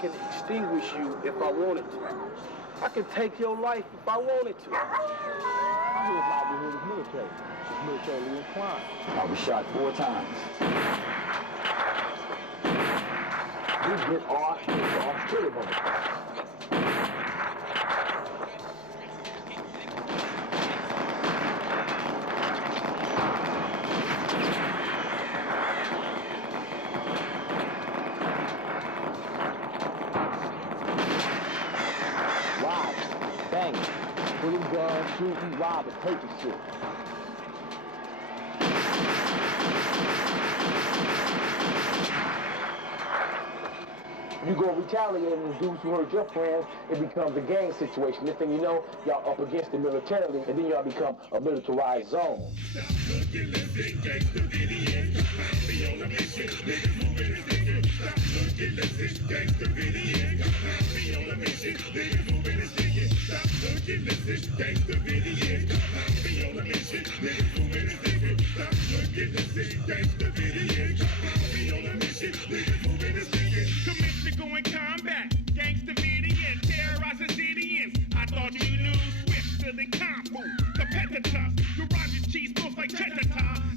can extinguish you if I wanted to. I can take your life if I wanted to. I hear his livelihood is military. It's militarily inclined. I was shot 4 times. We get our hands off to the motherfucker. Putting guns, shooting, robbing, taking shit. You go retaliate and dudes who hurt your friends, it becomes a gang situation. Next thing you know, y'all up against it militarily, and then y'all become a militarized zone. Stop looking at the gangster videos. Be on a mission, niggas moving and singing. Stop looking at the gangster videos. Be on a mission, niggas moving and singing. Stop looking at the gangster videos. Be on a mission, niggas moving and singing. Stop looking at the gangster videos. Be on a mission, niggas moving and singing. Commit to go in combat, gangster videos, terrorize civilians. I thought you knew, switch to the combo, competitors. Garage cheese feels like cheddar.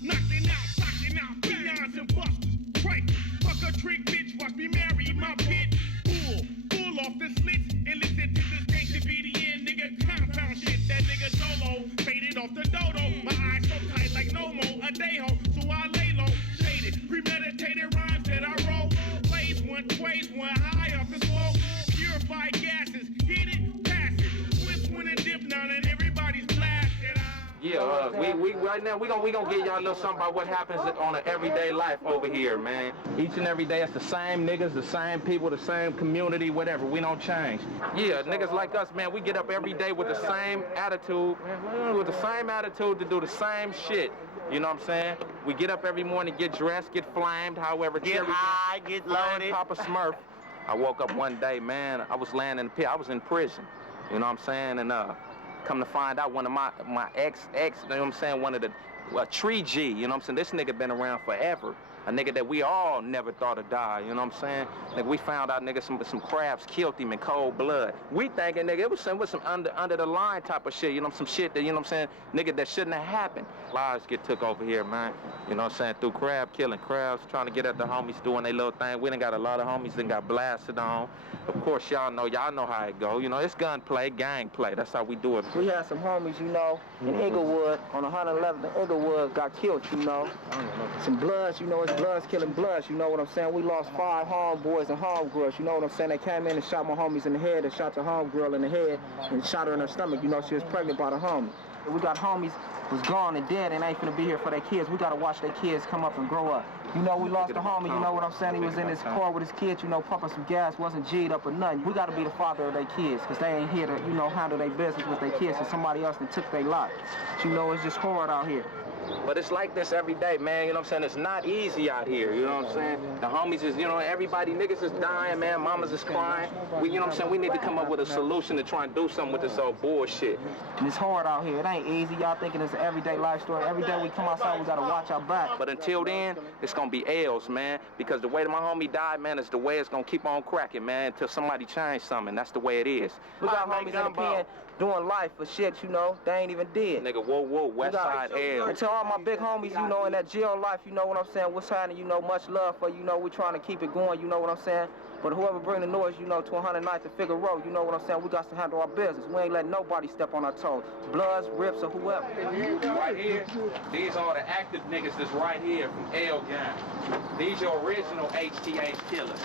Knocking out, peons and busters. Tripe, fuck a trick bitch, watch me marry my bitch. Pull off the slits and listen to this gangster video, nigga. Compound shit, that nigga Dolo faded off the dodo. My eyes so tight like no more a day ho, so I lay low, shaded, premeditated rhymes that I roll. Plays one, tways one, high off the smoke. Purified gases, hit it, pass it. Whip one and dip now, and everybody's blasted. Yeah, we right now we gonna get y'all a little something about what happens on an everyday life over here, man. Each and every day it's the same niggas, the same people, the same community, whatever. We don't change. Yeah, niggas like us, man, we get up every day with the same attitude, to do the same shit. You know what I'm saying? We get up every morning, get dressed, get flamed, however. Get high, get loaded. Papa Smurf. I woke up one day, man, I was laying in the pit. I was in prison. You know what I'm saying? And come to find out, one of my ex, you know what I'm saying, one of the Tree G, you know what I'm saying, this nigga been around forever. A nigga that we all never thought would die, you know what I'm saying? Nigga, we found out, nigga, some crabs killed him in cold blood. We thinking, nigga, it was some under the line type of shit, you know, some shit that, you know what I'm saying, nigga, that shouldn't have happened. Lives get took over here, man. You know what I'm saying, through killing crabs, trying to get at the homies doing their little thing. We done got a lot of homies that got blasted on. Of course, y'all know how it go. You know, it's gunplay, gang play. That's how we do it. We had some homies, you know, in Inglewood, on 111th in Inglewood, got killed, you know. Some bloods, you know, it's bloods killing bloods, you know what I'm saying? We lost 5 homeboys and homegirls, you know what I'm saying? They came in and shot my homies in the head, and shot the homegirl in the head, and shot her in her stomach, you know, she was pregnant by the homie. We got homies was gone and dead and ain't finna be here for their kids. We gotta watch their kids come up and grow up. You know, we lost a homie, you know what I'm saying? He was in his car with his kids, you know, pumping some gas, wasn't G'd up or nothing. We gotta be the father of their kids, because they ain't here to, you know, handle their business with their kids, and somebody else that took their lot. You know, it's just hard out here. But it's like this every day, man, you know what I'm saying? It's not easy out here, you know what I'm saying? The homies is, you know, everybody, niggas is dying, man, mamas is crying. We, you know what I'm saying? We need to come up with a solution to try and do something with this old bullshit. And it's hard out here. It ain't easy. Y'all thinking it's an everyday life story. Every day we come outside, we gotta watch our back. But until then, it's gonna be L's, man, because the way that my homie died, man, is the way it's gonna keep on cracking, man, until somebody change something. That's the way it is. We got homies in the pen doing life for shit, you know, they ain't even dead. Nigga, whoa, West Side L. And to all my big homies, you know, in that jail life, you know what I'm saying, what's happening, you know, much love for you, know, we trying to keep it going, you know what I'm saying? But whoever bring the noise, you know, to 109th and Figueroa, you know what I'm saying, we got to handle our business. We ain't letting nobody step on our toes. Bloods, Rips, or whoever. Right here, these are the active niggas that's right here from L Gang. These are original HTH killers.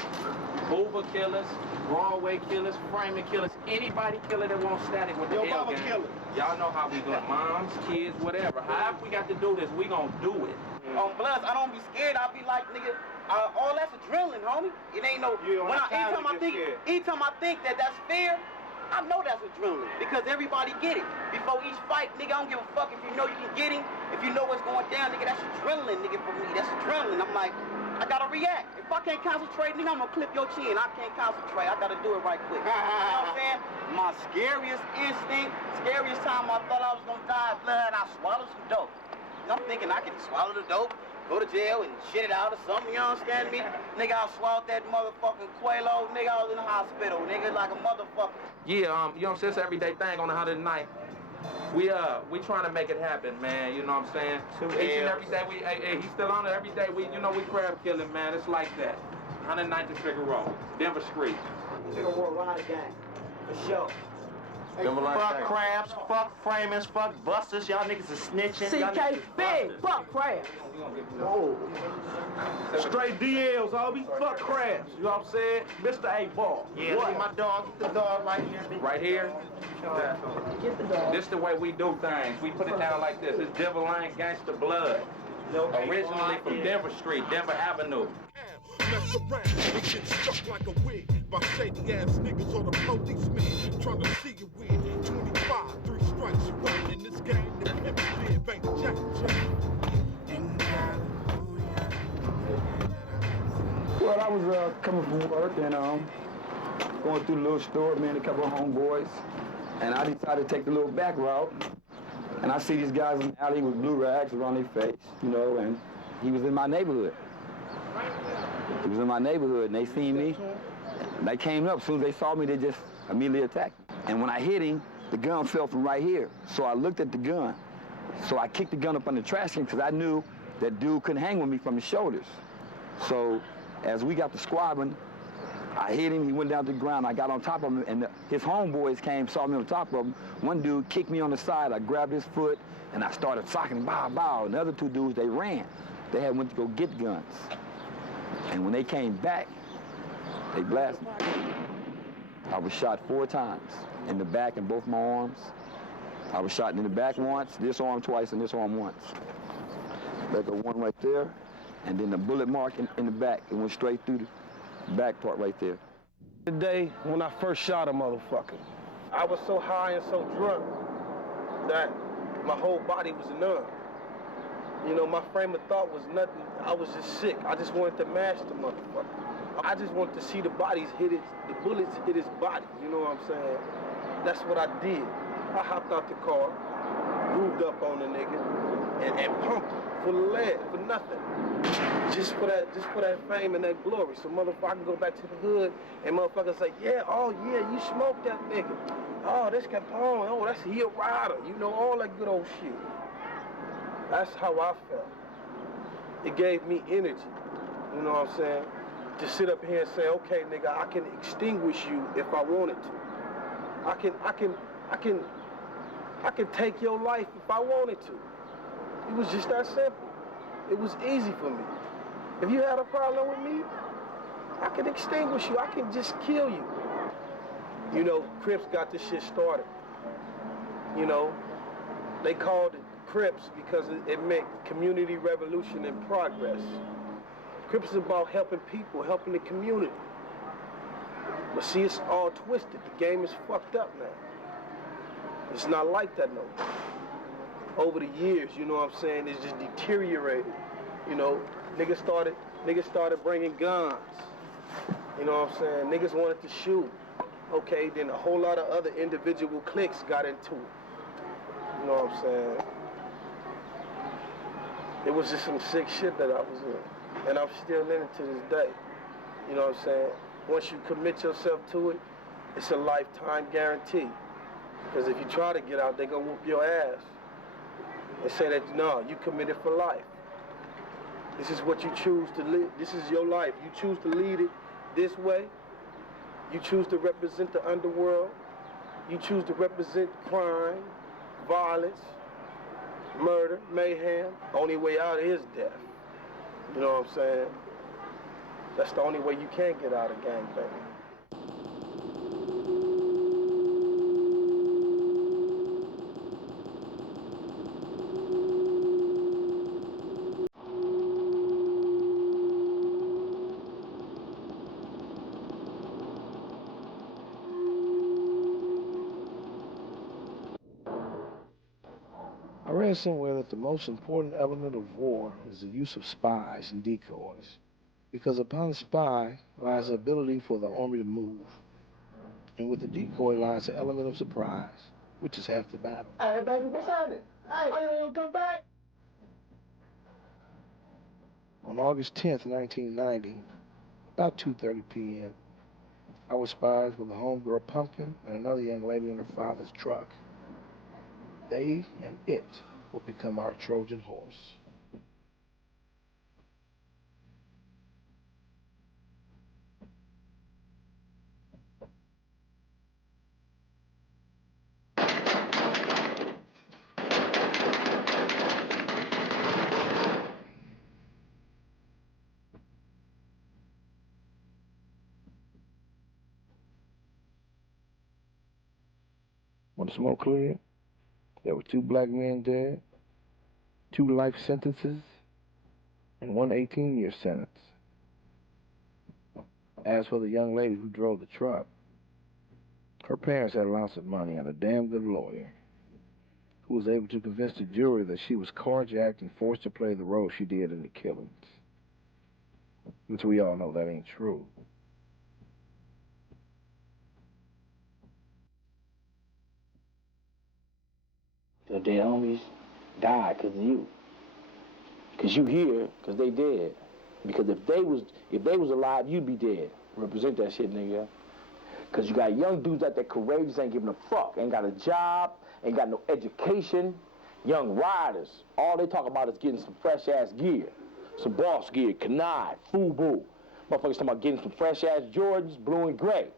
Hoover killers, Broadway killers, framing killers, anybody killer that wants static with the L Gang. Y'all know how we do it. Moms, kids, whatever. However we got to do this, we gonna do it. On Bloods, I don't be scared. I be like, nigga, all that's adrenaline, homie. It ain't no. Anytime I think that that's fair, I know that's adrenaline because everybody get it. Before each fight, nigga, I don't give a fuck if you know you can get him. If you know what's going down, nigga, that's adrenaline, nigga, for me. That's adrenaline. I'm like, I gotta react. If I can't concentrate, nigga, I'm gonna clip your chin. I can't concentrate. I gotta do it right quick. You know what I'm saying? My scariest instinct, scariest time I thought I was gonna die of blood, I swallowed some dope. I'm thinking I can swallow the dope, go to jail and shit it out or something, you understand me? Nigga, I swallowed that motherfucking Quelo, nigga, I was in the hospital, nigga, like a motherfucker. Yeah, you know what I'm saying? It's an everyday thing on the 109th. We trying to make it happen, man, you know what I'm saying? Each and every day, he's still on it every day, we crab killing, man, it's like that. 109th and Figueroa, Denver Street. Figueroa ride gang, for sure. Fuck crabs, fuck framers, fuck busters. Y'all niggas is snitching. CK Big, fuck crabs. Oh. Straight DLs, homie. Fuck crabs. You know what I'm saying? Mr. A-Ball. Yeah, look at my dog. Get the dog right here. Right here? Get the dog. This the way we do things. We put it down like this. It's Devil Line Gangster Blood. Originally from Denver Street, Denver Avenue. Mess around and get stuck like a wig by shady ass niggas or the policeman trying to see you with 25, 3 strikes you out in this game. The pimp live ain't Jack. Well, I was coming from work and going through the little store, me and a couple of homeboys, and I decided to take the little back route. And I see these guys in the alley with blue rags around their face, you know, and he was in my neighborhood. He was in my neighborhood, and they seen me. They came up. As soon as they saw me, they just immediately attacked me. And when I hit him, the gun fell from right here. So I looked at the gun. So I kicked the gun up on the trash can because I knew that dude couldn't hang with me from the shoulders. So as we got the squabbling, I hit him. He went down to the ground. I got on top of him, and his homeboys came, saw me on top of him. One dude kicked me on the side. I grabbed his foot, and I started socking him, bow, bow. And the other 2 dudes, they ran. They had went to go get guns. And when they came back, they blasted me. I was shot 4 times in the back and both my arms. I was shot in the back once, this arm twice, and this arm once. There go one right there, and then the bullet mark in the back. It went straight through the back part right there. The day when I first shot a motherfucker, I was so high and so drunk that my whole body was numb. You know, my frame of thought was nothing. I was just sick. I just wanted to mash the motherfucker. I just wanted to see the bullets hit his body. You know what I'm saying? That's what I did. I hopped out the car, moved up on the nigga, and pumped him full of lead for nothing. Just for that fame and that glory. So motherfucker can go back to the hood and motherfuckers say, yeah, oh yeah, you smoked that nigga. Oh, this Capone, oh, that's he a rider. You know, all that good old shit. That's how I felt. It gave me energy, you know what I'm saying? To sit up here and say, okay, nigga, I can extinguish you if I wanted to. I can take your life if I wanted to. It was just that simple. It was easy for me. If you had a problem with me, I can extinguish you. I can just kill you. You know, Crips got this shit started. You know, they called it Crips because it meant community revolution and progress. Crips is about helping people, helping the community. But see, it's all twisted. The game is fucked up now. It's not like that no more. Over the years, you know what I'm saying, it's just deteriorated. You know, niggas started bringing guns. You know what I'm saying? Niggas wanted to shoot. Okay, then a whole lot of other individual cliques got into it. You know what I'm saying? It was just some sick shit that I was in. And I'm still in it to this day. You know what I'm saying? Once you commit yourself to it, it's a lifetime guarantee. Because if you try to get out, they're gonna whoop your ass. And say that, no, you committed for life. This is what you choose to live. This is your life. You choose to lead it this way. You choose to represent the underworld. You choose to represent crime, violence, murder, mayhem. Only way out is death. You know what I'm saying? That's the only way you can get out of gangbanging. I read somewhere that the most important element of war is the use of spies and decoys, because upon the spy lies the ability for the army to move, and with the decoy lies the element of surprise, which is half the battle. Hey, baby, what's happening? Hey, why you don't come back? On August 10th, 1990, about 2:30 p.m., I was spies with a homegirl Pumpkin and another young lady in her father's truck. They and it will become our Trojan horse. When the smoke cleared, there were 2 black men dead, 2 life sentences, and 1 18-year sentence. As for the young lady who drove the truck, her parents had lots of money and a damn good lawyer who was able to convince the jury that she was carjacked and forced to play the role she did in the killings. Which we all know that ain't true. The dead homies died because of you. Because you here, because they dead. Because if they was alive, you'd be dead. Represent that shit, nigga. Because you got young dudes out there courageous, ain't giving a fuck, ain't got a job, ain't got no education. Young riders, all they talk about is getting some fresh-ass gear. Some boss gear, Kody, FUBU. Motherfuckers talking about getting some fresh-ass Jordans, blue and gray.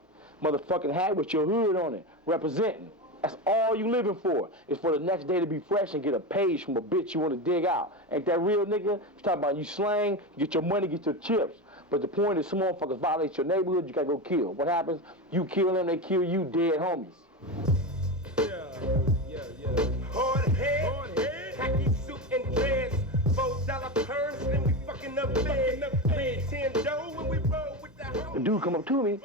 Motherfucking hat with your hood on it, representing. That's all you living for, is for the next day to be fresh and get a page from a bitch you want to dig out. Ain't that real, nigga? You talking about you slang, get your money, get your chips. But the point is, some motherfuckers violate your neighborhood, you gotta go kill. What happens? You kill them, they kill you, dead homies. Hard head, khaki suit and dreads, $4 purse, and we fucking up bed. 10 dough when we roll with the homies. The dude come up to me,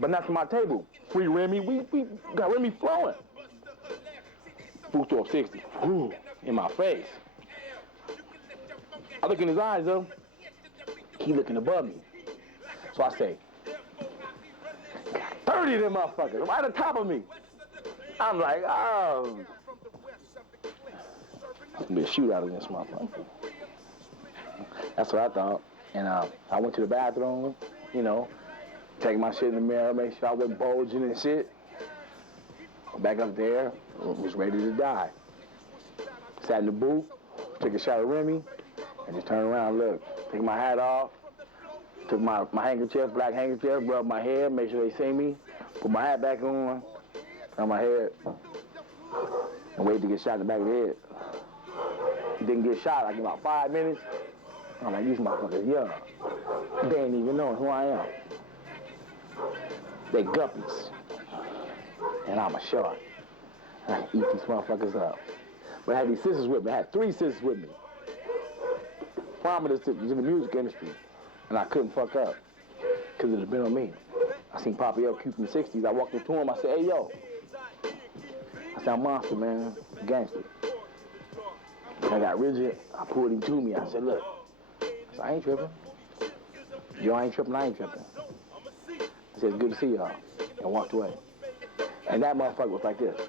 but not to my table. Free Remy, we got Remy flowing. Food store 60, ooh, in my face. I look in his eyes though, he looking above me. So I say, 30 of them motherfuckers, right on top of me. I'm like, oh. It's gonna be a shootout in this motherfucker. That's what I thought. And I went to the bathroom, you know, take my shit in the mirror, make sure I wasn't bulging and shit. Back up there, was ready to die. Sat in the booth, took a shot of Remy, and just turned around, look, take my hat off, took my handkerchief, black handkerchief, rubbed my hair, make sure they see me, put my hat back on my head, and waited to get shot in the back of the head. Didn't get shot, like in about 5 minutes. I'm like, these motherfuckers young. They ain't even knowing who I am. They guppies. And I'm a shark. And I can eat these motherfuckers up. But I had these sisters with me. I had 3 sisters with me. Prominent sisters in the music industry. And I couldn't fuck up. Because it had been on me. I seen Papa LQ from the 60s. I walked up to him. I said, hey, yo. I said, I'm Monster, man. Gangster. And I got rigid. I pulled him to me. I said, look. I ain't tripping. Yo ain't tripping, I ain't tripping. I said, it's good to see y'all. And walked away. And that motherfucker was like this.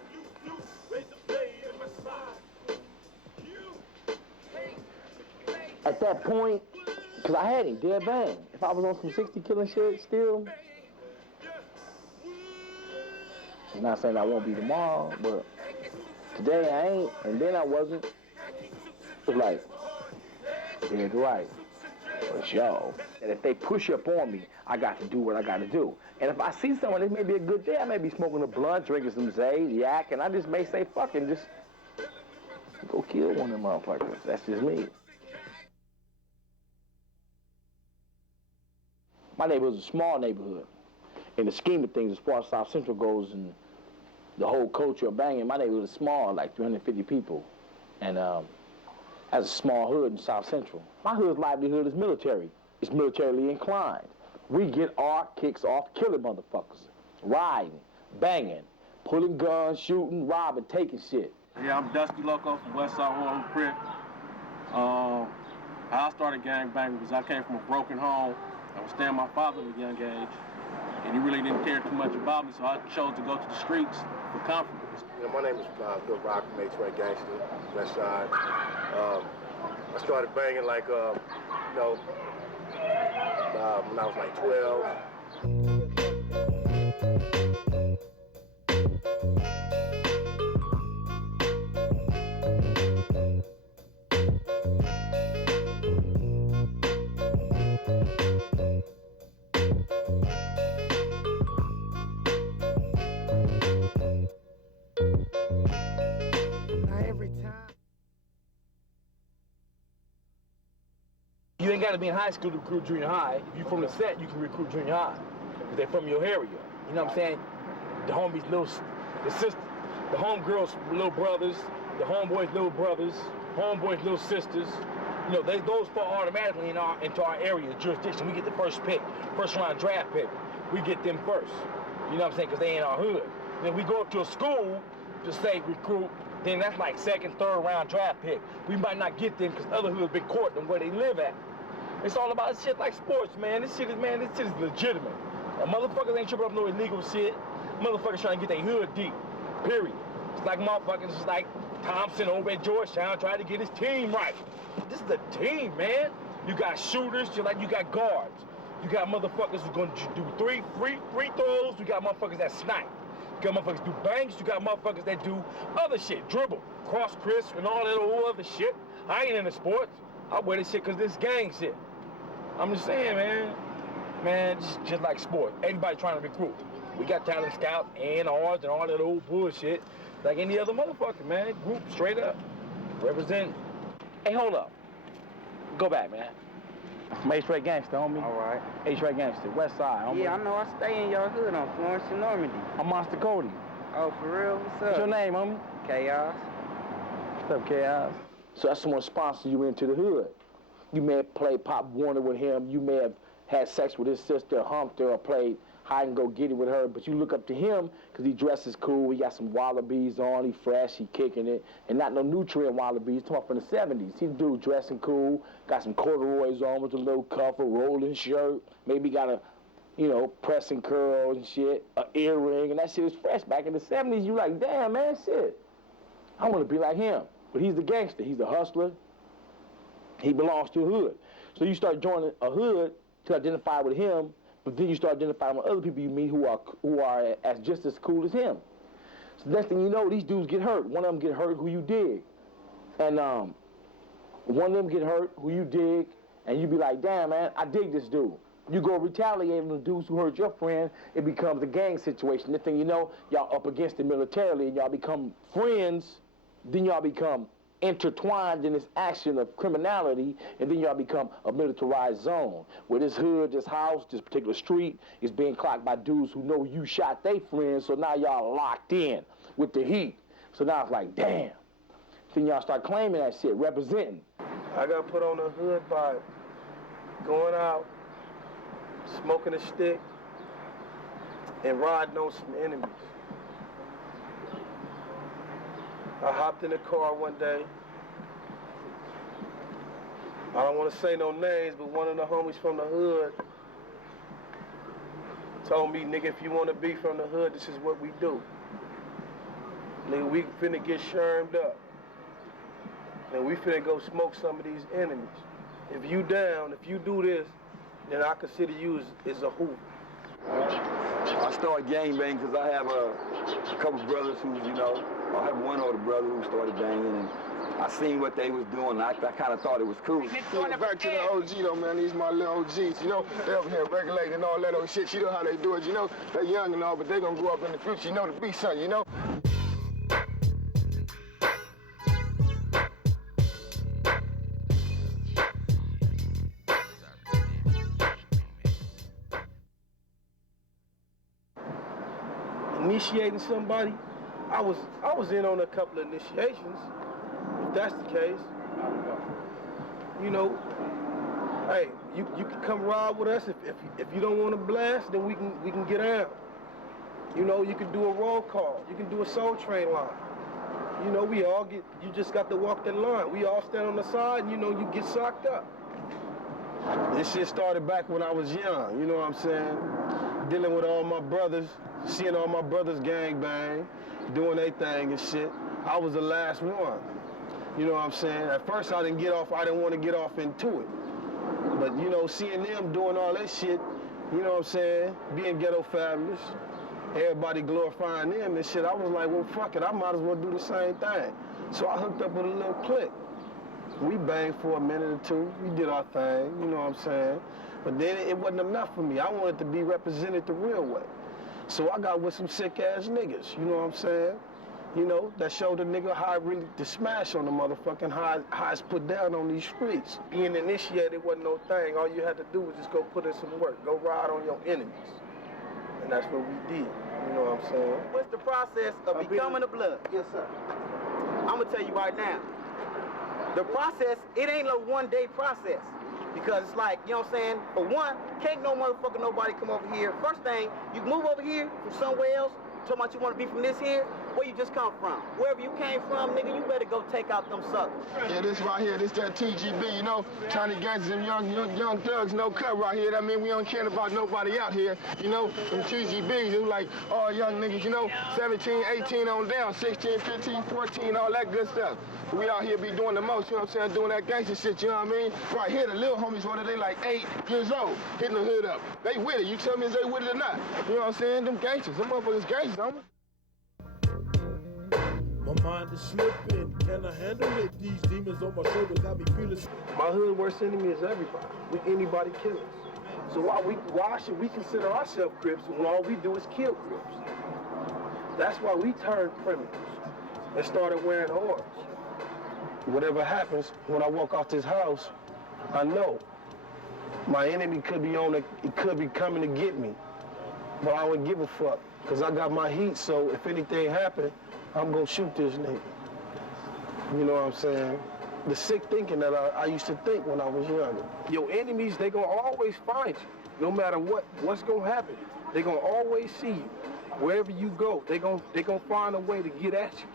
At that point, because I had him dead bang. If I was on some 60 killing shit still, I'm not saying I won't be tomorrow, but today I ain't, and then I wasn't. It was like, dead right. For sure. And if they push up on me, I got to do what I got to do. And if I see someone, it may be a good day. I may be smoking a blunt, drinking some Zay, yak, and I just may say, fucking just go kill one of them motherfuckers. That's just me. My neighborhood is a small neighborhood. In the scheme of things, as far as South Central goes and the whole culture of banging, my neighborhood is small, like 350 people. And has a small hood in South Central. My hood's livelihood is military. It's militarily inclined. We get our kicks off killing motherfuckers. Riding, banging, pulling guns, shooting, robbing, taking shit. Yeah, I'm Dusty Loco from Westside Harlem, Crip. I started gang banging because I came from a broken home. I was staying with my father at a young age, and he really didn't care too much about me, so I chose to go to the streets for comfort. You know, my name is Bill Rock from HHJ Gangster, Westside. I started banging like you know, when I was like 12. You ain't got to be in high school to recruit junior high. If you from the set, you can recruit junior high. If they're from your area. You know what I'm saying? The homies, the sisters, the homegirls, little brothers, the homeboys, little brothers, homeboys, little sisters. You know, those fall automatically into our area jurisdiction. We get the first pick, first round draft pick. We get them first. You know what I'm saying? Because they in our hood. And if we go up to a school to say recruit, then that's like second, third round draft pick. We might not get them because other hoods been court them where they live at. It's all about shit like sports, man. This shit is legitimate. And motherfuckers ain't tripping up no illegal shit. Motherfuckers trying to get their hood deep, period. It's like motherfuckers, it's like Thompson over at Georgetown trying to get his team right. This is a team, man. You got shooters, you got guards. You got motherfuckers who's gonna do three free throws. You got motherfuckers that snipe. You got motherfuckers do banks. You got motherfuckers that do other shit, dribble, cross Crips, and all that old other shit. I ain't into sports. I wear this shit because this gang shit. I'm just saying, man. Man, just like sports. Everybody trying to recruit. We got talent scouts, A&Rs, and all that old bullshit. Like any other motherfucker, man. Group, straight up. Representing. Hey, hold up. Go back, man. I'm HHJ Gangster, homie. All right. HHJ Gangster, West Side, homie. Yeah, I know. I stay in your hood on Florence and Normandy. I'm Monster Kody. Oh, for real? What's up? What's your name, homie? Chaos. What's up, Chaos? So that's someone sponsored you into the hood. You may have played Pop Warner with him. You may have had sex with his sister, humped her, or played hide and go get it with her, but you look up to him because he dresses cool. He got some wallabies on, he fresh, he kicking it, and not no nutrient wallabies, talking about from the 70s. He dude dressing cool, got some corduroys on with a little cuff, a rolling shirt, maybe got a, pressing curls and shit, an earring, and that shit is fresh. Back in the 70s, you like, damn, man, shit. I want to be like him. But he's the gangster, he's the hustler. He belongs to a hood. So you start joining a hood to identify with him, but then you start identifying with other people you meet who are as just as cool as him. So next thing you know, these dudes get hurt. One of them get hurt who you dig. And one of them get hurt who you dig, and you be like, damn, man, I dig this dude. You go retaliate on the dudes who hurt your friend, it becomes a gang situation. Next thing you know, y'all up against it militarily, and y'all become friends, then y'all become intertwined in this action of criminality, and then y'all become a militarized zone where this hood, this house, this particular street is being clocked by dudes who know you shot their friends, so now y'all locked in with the heat. So now it's like, damn. Then y'all start claiming that shit, representing. I got put on a hood vibe, going out, smoking a stick, and riding on some enemies. I hopped in the car one day. I don't want to say no names, but one of the homies from the hood told me, nigga, if you want to be from the hood, this is what we do. Nigga, we finna get shermed up. And we finna go smoke some of these enemies. If you down, if you do this, then I consider you as a hoop. I started gangbanging because I have a couple brothers who, I have one older brother who started banging, and I seen what they was doing, and I kind of thought it was cool. Back to the OG though, man, these my little OGs, they over here regulating and all that old shit, you know how they do it, they're young and all, but they gonna grow up in the future, to be something, Initiating somebody, I was in on a couple of initiations, if that's the case. Hey, you can come ride with us. If you don't want to blast, then we can get out. You can do a roll call. You can do a Soul Train line. You just got to walk that line. We all stand on the side and you get socked up. This shit started back when I was young, you know what I'm saying? Dealing with all my brothers, seeing all my brothers gang bang, doing their thing and shit. I was the last one. You know what I'm saying? At first I didn't want to get off into it. But, you know, seeing them doing all that shit, you know what I'm saying, being ghetto fabulous, everybody glorifying them and shit, I was like, well, fuck it, I might as well do the same thing. So I hooked up with a little clique. We banged for a minute or two. We did our thing, you know what I'm saying? But then it wasn't enough for me. I wanted to be represented the real way. So I got with some sick-ass niggas, you know what I'm saying? You know, that showed the nigga how I really to smash on the motherfucking, how it's put down on these streets. Being initiated wasn't no thing. All you had to do was just go put in some work. Go ride on your enemies. And that's what we did, you know what I'm saying? What's the process of becoming a blood? Yes, sir. I'm gonna tell you right now. The process, it ain't a one-day process. Because it's like, you know what I'm saying? For one, can't no motherfucker nobody come over here. First thing, you move over here from somewhere else, talking about you want to be from this here, where you just come from. Wherever you came from, nigga, you better go take out them suckers. Yeah, this right here, this that TGB, you know, tiny gangsters and young thugs, no cut right here. That mean we don't care about nobody out here, you know. Them TGBs, it was like all young niggas, you know, 17, 18 on down, 16, 15, 14, all that good stuff. We out here be doing the most, you know what I'm saying, doing that gangster shit, you know what I mean? Right here, the little homies, whether they like 8 years old, hitting the hood up. They with it, you tell me if they with it or not. You know what I'm saying? Them gangsters, them motherfuckers gangsters, homie. My mind is slipping, can I handle it? These demons on my shoulder got me feeling. My hood worst enemy is everybody. Anybody kill us. So why should we consider ourselves Crips when all we do is kill Crips? That's why we turned primitives and started wearing horns. Whatever happens, when I walk off this house, I know my enemy could be coming to get me, but I wouldn't give a fuck, because I got my heat, so if anything happened, I'm gonna shoot this nigga. You know what I'm saying? The sick thinking that I used to think when I was younger. Your enemies, they gonna always find you, no matter what's gonna happen. They gonna always see you. Wherever you go, they gonna find a way to get at you.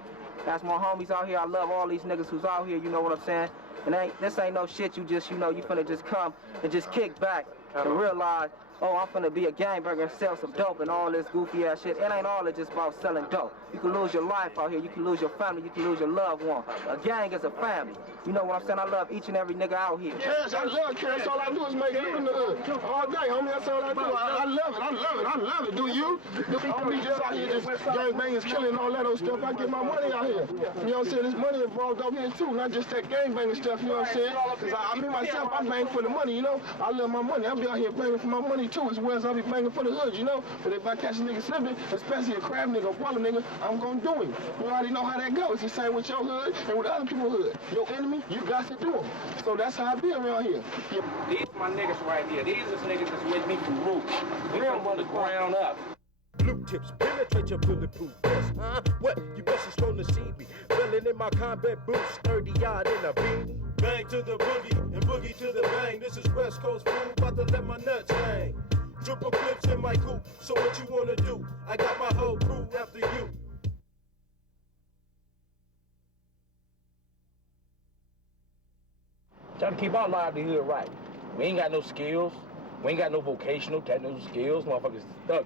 That's my homies out here. I love all these niggas who's out here, you know what I'm saying? And this ain't no shit you just, you know, you finna just come and just kick back and realize, oh, I'm finna be a gangbanger and sell some dope and all this goofy ass shit. It ain't all just about selling dope. You can lose your life out here. You can lose your family. You can lose your loved one. A gang is a family. You know what I'm saying? I love each and every nigga out here. Cash, I love cash. All I do is make loot in the hood. All day, homie, that's all I do. I love it. I love it. Do you? Homie just out here just gangbangers, killing all that old stuff. I get my money out here. You know what I'm saying? There's money involved over here too, not just that gangbanging stuff, you know what I'm saying? Because I mean myself, I bang for the money, you know? I love my money. I'll be out here banging for my money too, as well as I'll be banging for the hood, you know? But if I catch a nigga slipping, especially a crab nigga, a baller nigga, I'm gonna do him. You already know how that goes. It's the same with your hood and with other people's hood. Your enemy, you got to do him. So that's how I be around here. Yeah. These my niggas right here. These is niggas that's with me from roots. We from the ground up. Blue tips penetrate your bulletproof vest, huh? What? You best is going to see me. Filling in my combat boots, 30-yard in a beanie. Bang to the boogie and boogie to the bang. This is West Coast food, about to let my nuts hang. Triple clips in my coupe, so what you wanna do? I got my whole crew after you. Trying to keep our livelihood right. We ain't got no skills. We ain't got no vocational, technical skills. Motherfuckers thugging.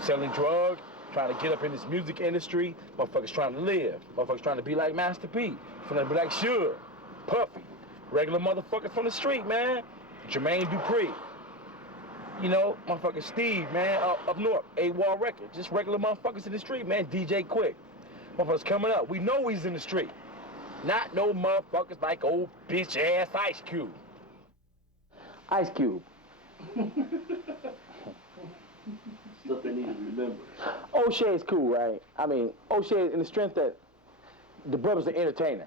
Selling drugs, trying to get up in this music industry. Motherfuckers trying to live. Motherfuckers trying to be like Master P. Trying to be like Suge, Puffy. Regular motherfuckers from the street, man. Jermaine Dupri. You know, motherfucking Steve, man, up north, AWOL Records. Just regular motherfuckers in the street, man. DJ Quick. Motherfuckers coming up. We know he's in the street. Not no motherfuckers like old bitch-ass Ice Cube. Ice Cube. Stuff they need to remember. O'Shea's cool, right? I mean, O'Shea in the strength that the brother's an entertainer.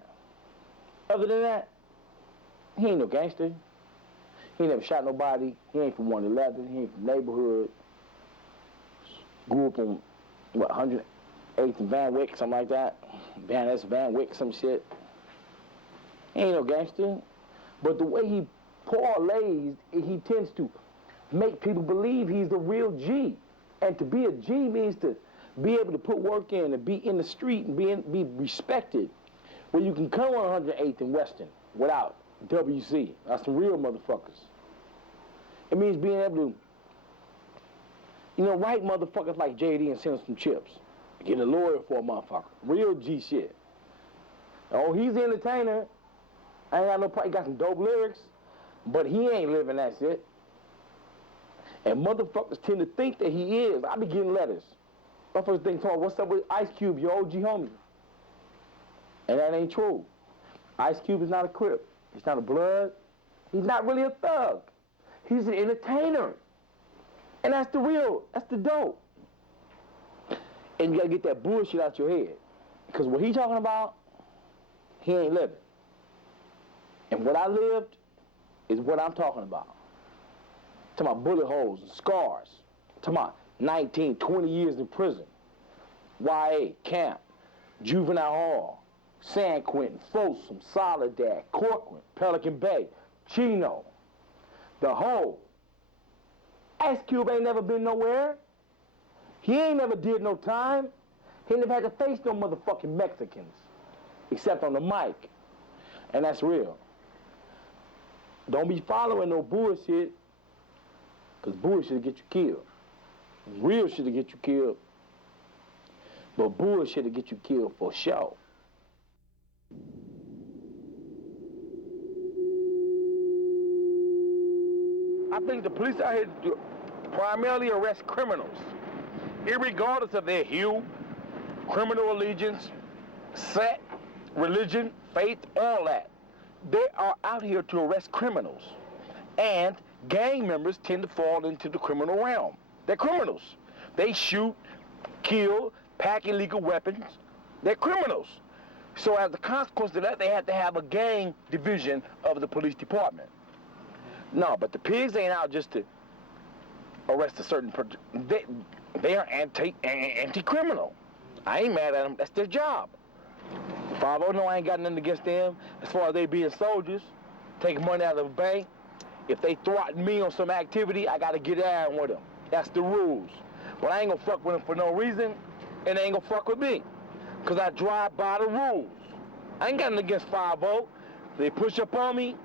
Other than that, he ain't no gangster. He ain't never shot nobody. He ain't from 111. He ain't from neighborhood. Grew up on, what, 108th and Van Wyck, something like that. Van Wyck, some shit. He ain't no gangster. But the way he parlays, he tends to make people believe he's the real G. And to be a G means to be able to put work in and be in the street and be respected. Where you can come on 108th and Western without WC. That's some real motherfuckers. It means being able to, you know, write motherfuckers like JD and send them some chips. Get a lawyer for a motherfucker. Real G shit. Oh, he's the entertainer. I ain't got no problem. He got some dope lyrics. But he ain't living that shit. And motherfuckers tend to think that he is. I be getting letters. Motherfuckers think, what's up with Ice Cube, your OG homie? And that ain't true. Ice Cube is not a Crip. He's not a Blood. He's not really a thug. He's an entertainer. And that's the real, that's the dope. And you gotta get that bullshit out your head. Because what he talking about, he ain't living. And what I lived is what I'm talking about. To my bullet holes and scars. To my 19, 20 years in prison. YA, camp, juvenile hall, San Quentin, Folsom, Soledad, Corcoran, Pelican Bay, Chino, the whole. Ice Cube ain't never been nowhere. He ain't never did no time. He never had to face no motherfucking Mexicans, except on the mic. And that's real. Don't be following no bullshit, because bullshit will get you killed. Real shit will get you killed, but bullshit will get you killed for sure. I think the police out here do primarily arrest criminals, irregardless of their hue, criminal allegiance, sex, religion, faith, all that. They are out here to arrest criminals. And gang members tend to fall into the criminal realm. They're criminals. They shoot, kill, pack illegal weapons. They're criminals. So as a consequence of that, they have to have a gang division of the police department. No, but the pigs ain't out just to arrest a certain person. They are anti-criminal. I ain't mad at them. That's their job. 5-0, no, I ain't got nothing against them as far as they being soldiers, taking money out of the bank. If they thwart me on some activity, I got to get down with them. That's the rules. But I ain't gonna fuck with them for no reason, and they ain't gonna fuck with me, because I drive by the rules. I ain't got nothing against 5-0. If they push up on me,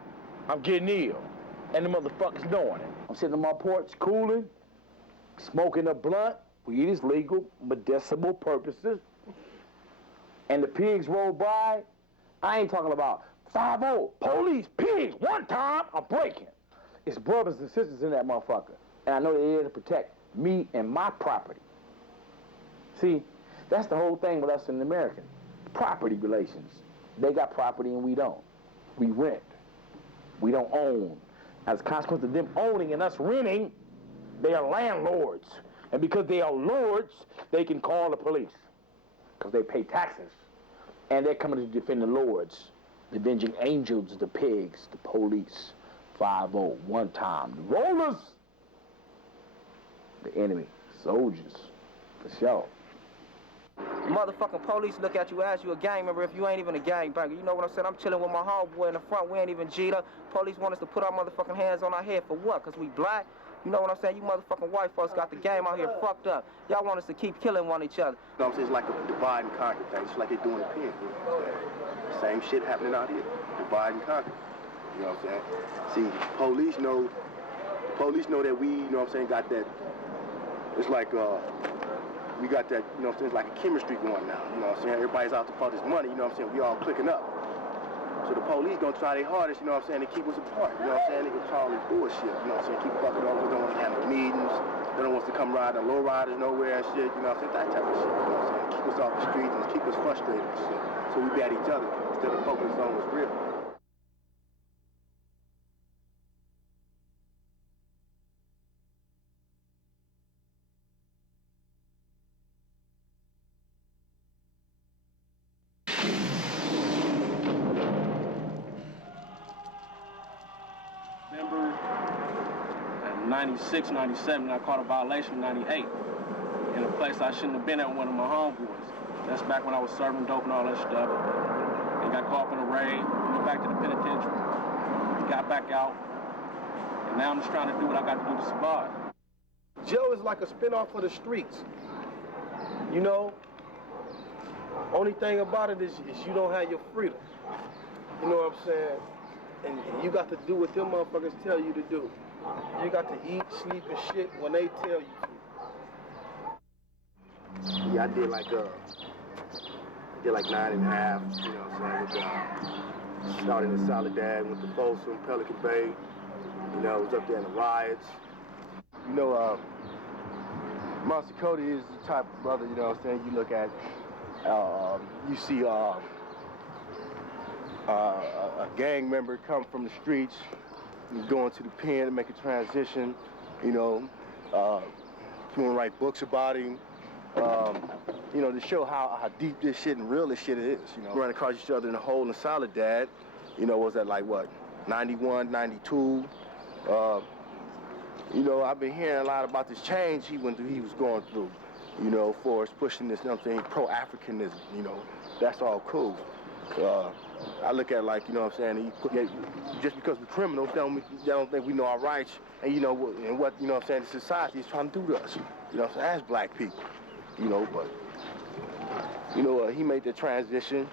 I'm getting ill. And the motherfuckers knowing it. I'm sitting on my porch cooling, smoking a blunt. Weed is legal, medicinal purposes. And the pigs roll by. I ain't talking about 5-0, police, pigs, one time, I'm breaking. It's brothers and sisters in that motherfucker. And I know they're there to protect me and my property. See, that's the whole thing with us in America. Property relations. They got property and we don't. We rent. We don't own. As a consequence of them owning and us renting, they are landlords. And because they are lords, they can call the police. Because they pay taxes. And they're coming to defend the lords. The avenging angels, the pigs, the police. 5-0, one time. The rollers. The enemy. Soldiers. For sure. Motherfucking police look at you as you a gang member if you ain't even a gang banger. You know what I'm saying? I'm chilling with my homeboy in the front. We ain't even G'd up. Police want us to put our motherfucking hands on our head for what? Because we black? You know what I'm saying? You motherfucking white folks got the game out here fucked up. Y'all want us to keep killing one each other. You know what I'm saying? It's like a divide and conquer thing. It's like they're doing a pen. Same shit happening out here. Divide and conquer. You know what I'm saying? See, police know that we, you know what I'm saying, got that, it's like, we got that, you know what I'm saying, it's like a chemistry going now, you know what I'm saying? Everybody's out to for this money, you know what I'm saying? We all clicking up. So the police gonna try their hardest, you know what I'm saying, to keep us apart, you know what I'm saying? They can call it bullshit, you know what I'm saying? Keep fucking over, they don't want to have no meetings, they don't want us to come ride on low riders nowhere and shit, you know what I'm saying? That type of shit, you know what I'm saying? Keep us off the streets and keep us frustrated and shit. So we be at each other instead of focusing on what's real. Remember, in 96, 97, I caught a violation in 98 in a place I shouldn't have been at with one of my homeboys. That's back when I was serving dope and all that stuff. And got caught up in a raid, went back to the penitentiary, got back out, and now I'm just trying to do what I got to do to survive. Jail is like a spinoff of the streets. You know, only thing about it is you don't have your freedom. You know what I'm saying? And you got to do what them motherfuckers tell you to do. You got to eat, sleep, and shit when they tell you to. Yeah, I did like 9.5, you know what I'm saying, with, started in Soledad, went to Folsom, Pelican Bay, You know, was up there in the riots. You know, Monster Kody is the type of brother, you know what I'm saying, you look at, you see a gang member come from the streets, going to the pen to make a transition, you know, people write books about him, you know, to show how deep this shit and real this shit is, you know. Running across each other in the hole in Soledad, you know, was that like what, 91, 92? You know, I've been hearing a lot about this change he was going through, you know, for us pushing this, you know what I'm saying, pro-Africanism, you know. That's all cool. I look at it like, you know what I'm saying, just because we're criminals, they don't think we know our rights, and you know, and what, you know what I'm saying, the society is trying to do to us, you know what I'm saying, as black people, you know, but, you know, he made the transition